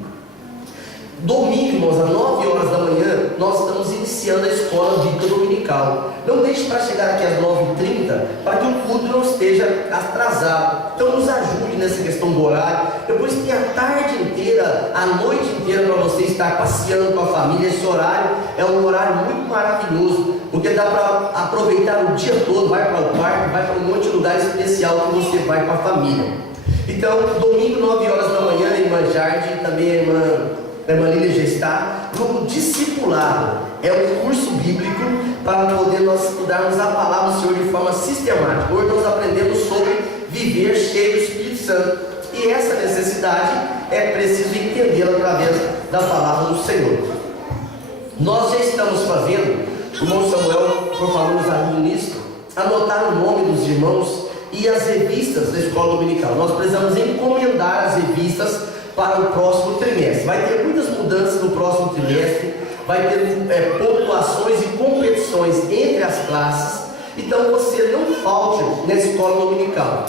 Domingo, irmãos, às 9 horas da manhã, nós estamos iniciando a escola bíblica dominical. Não deixe para chegar aqui às 9h30, para que o culto não esteja atrasado. Então nos ajude nessa questão do horário. Depois tem a tarde inteira, a noite inteira para você estar passeando com a família. Esse horário é um horário muito maravilhoso, porque dá para aproveitar o dia todo. Vai para o parque, vai para um monte de lugar especial que você vai com a família. Então, domingo, 9 horas da manhã, a irmã Jardim e também a irmã Lília já está. Grupo discipulado é um curso bíblico para poder nós estudarmos a palavra do Senhor de forma sistemática. Hoje nós aprendemos sobre viver cheio do Espírito Santo, e essa necessidade é preciso entendê-la através da palavra do Senhor. Nós já estamos fazendo, o irmão Samuel, por favor, nos ajude nisso, anotar o nome dos irmãos e as revistas da escola dominical. Nós precisamos encomendar as revistas para o próximo trimestre. Vai ter muitas mudanças no próximo trimestre, vai ter pontuações e competições entre as classes. Então você não falte na escola dominical.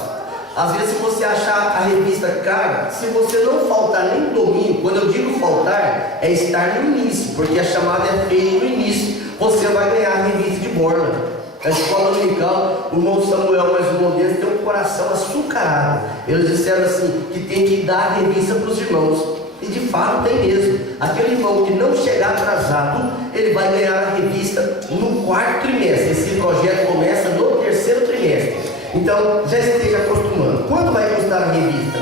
Às vezes, se você achar a revista cara, se você não faltar nem no domingo, quando eu digo faltar, é estar no início, porque a chamada é feita no início, você vai ganhar a revista de borla. A escola dominical, o irmão Samuel, mais um irmão deles, tem um coração açucarado. Eles disseram assim, que tem que dar a revista para os irmãos. E de fato tem mesmo. Aquele irmão que não chegar atrasado, ele vai ganhar a revista no quarto trimestre. Esse projeto começa no terceiro trimestre. Então, já esteja acostumando. Quanto vai custar a revista?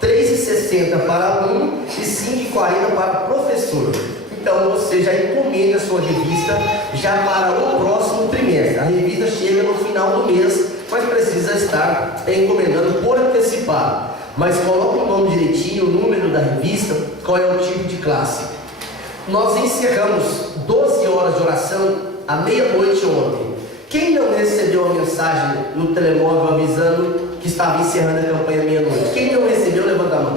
R$ 3,60 para aluno e R$ 5,40 para professor. Então você já encomenda a sua revista já para o próximo trimestre. A revista chega no final do mês, mas precisa estar encomendando por antecipado. Mas coloque o nome direitinho, o número da revista, qual é o tipo de classe. Nós encerramos 12 horas de oração à meia-noite ontem. Quem não recebeu a mensagem no telemóvel avisando que estava encerrando a campanha meia-noite? Quem não recebeu, levanta a mão.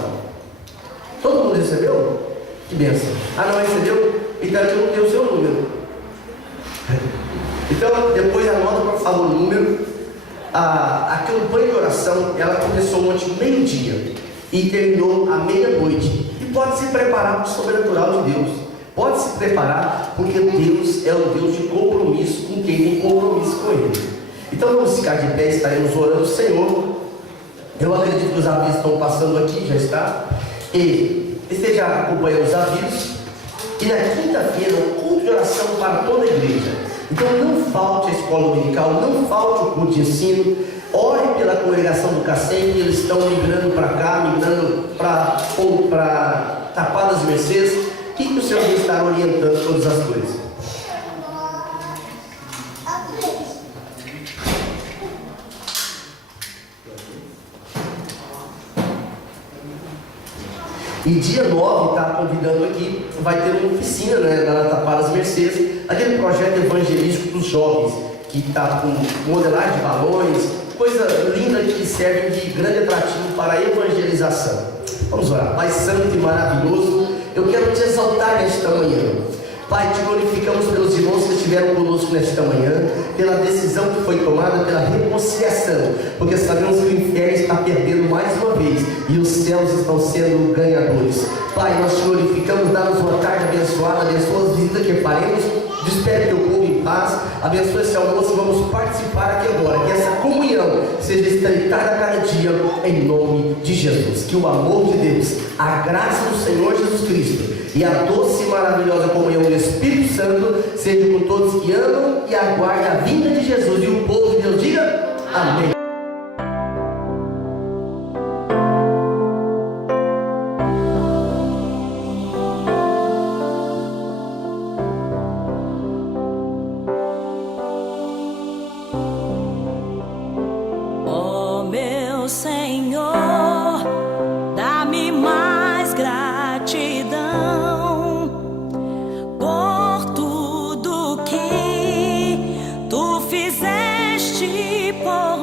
Todo mundo recebeu? Que bênção. Ah, não recebeu? Então eu não tenho o seu número. Então, depois anota, por favor, o número. A campanha de oração, ela começou ontem meio-dia e terminou à meia-noite. E pode se preparar para o sobrenatural de Deus. Pode se preparar, porque Deus é um Deus de compromisso com quem tem compromisso com Ele. Então vamos ficar de pé, estaremos orando. Senhor, eu acredito que os avisos estão passando aqui, já está. E esteja acompanhando os avisos. E na quinta-feira, um culto de oração para toda a igreja. Então não falte a escola dominical, não falte o culto de ensino. Ore pela congregação do Cacém, que eles estão migrando para cá, migrando para Tapadas Mercedes. O que o Senhor está orientando todas as coisas? E dia 9, tá convidando aqui, vai ter uma oficina, né, lá na Tapadas Mercedes, aquele projeto evangelístico dos jovens, que está com modelagem de balões, coisa linda que serve de grande atrativo para a evangelização. Vamos orar. Pai santo e maravilhoso, eu quero te exaltar nesta manhã. Pai, te glorificamos pelos irmãos que estiveram conosco nesta manhã, pela decisão que foi tomada, pela reconciliação, porque sabemos que o inferno está perdendo mais uma vez e os céus estão sendo ganhadores. Pai, nós te glorificamos, dá-nos uma tarde abençoada, abençoa as visitas que faremos, despede teu povo em paz, abençoa esse almoço e vamos participar aqui agora, que essa comunhão seja estreitada a cada dia, em nome de Jesus. Que o amor de Deus, a graça do Senhor Jesus Cristo e a doce e maravilhosa comunhão do Espírito Santo seja com todos que amam e aguardam a vinda de Jesus. E o povo de Deus diga amém. Ó meu Senhor, dá-me mais gratidão por tudo que tu fizeste por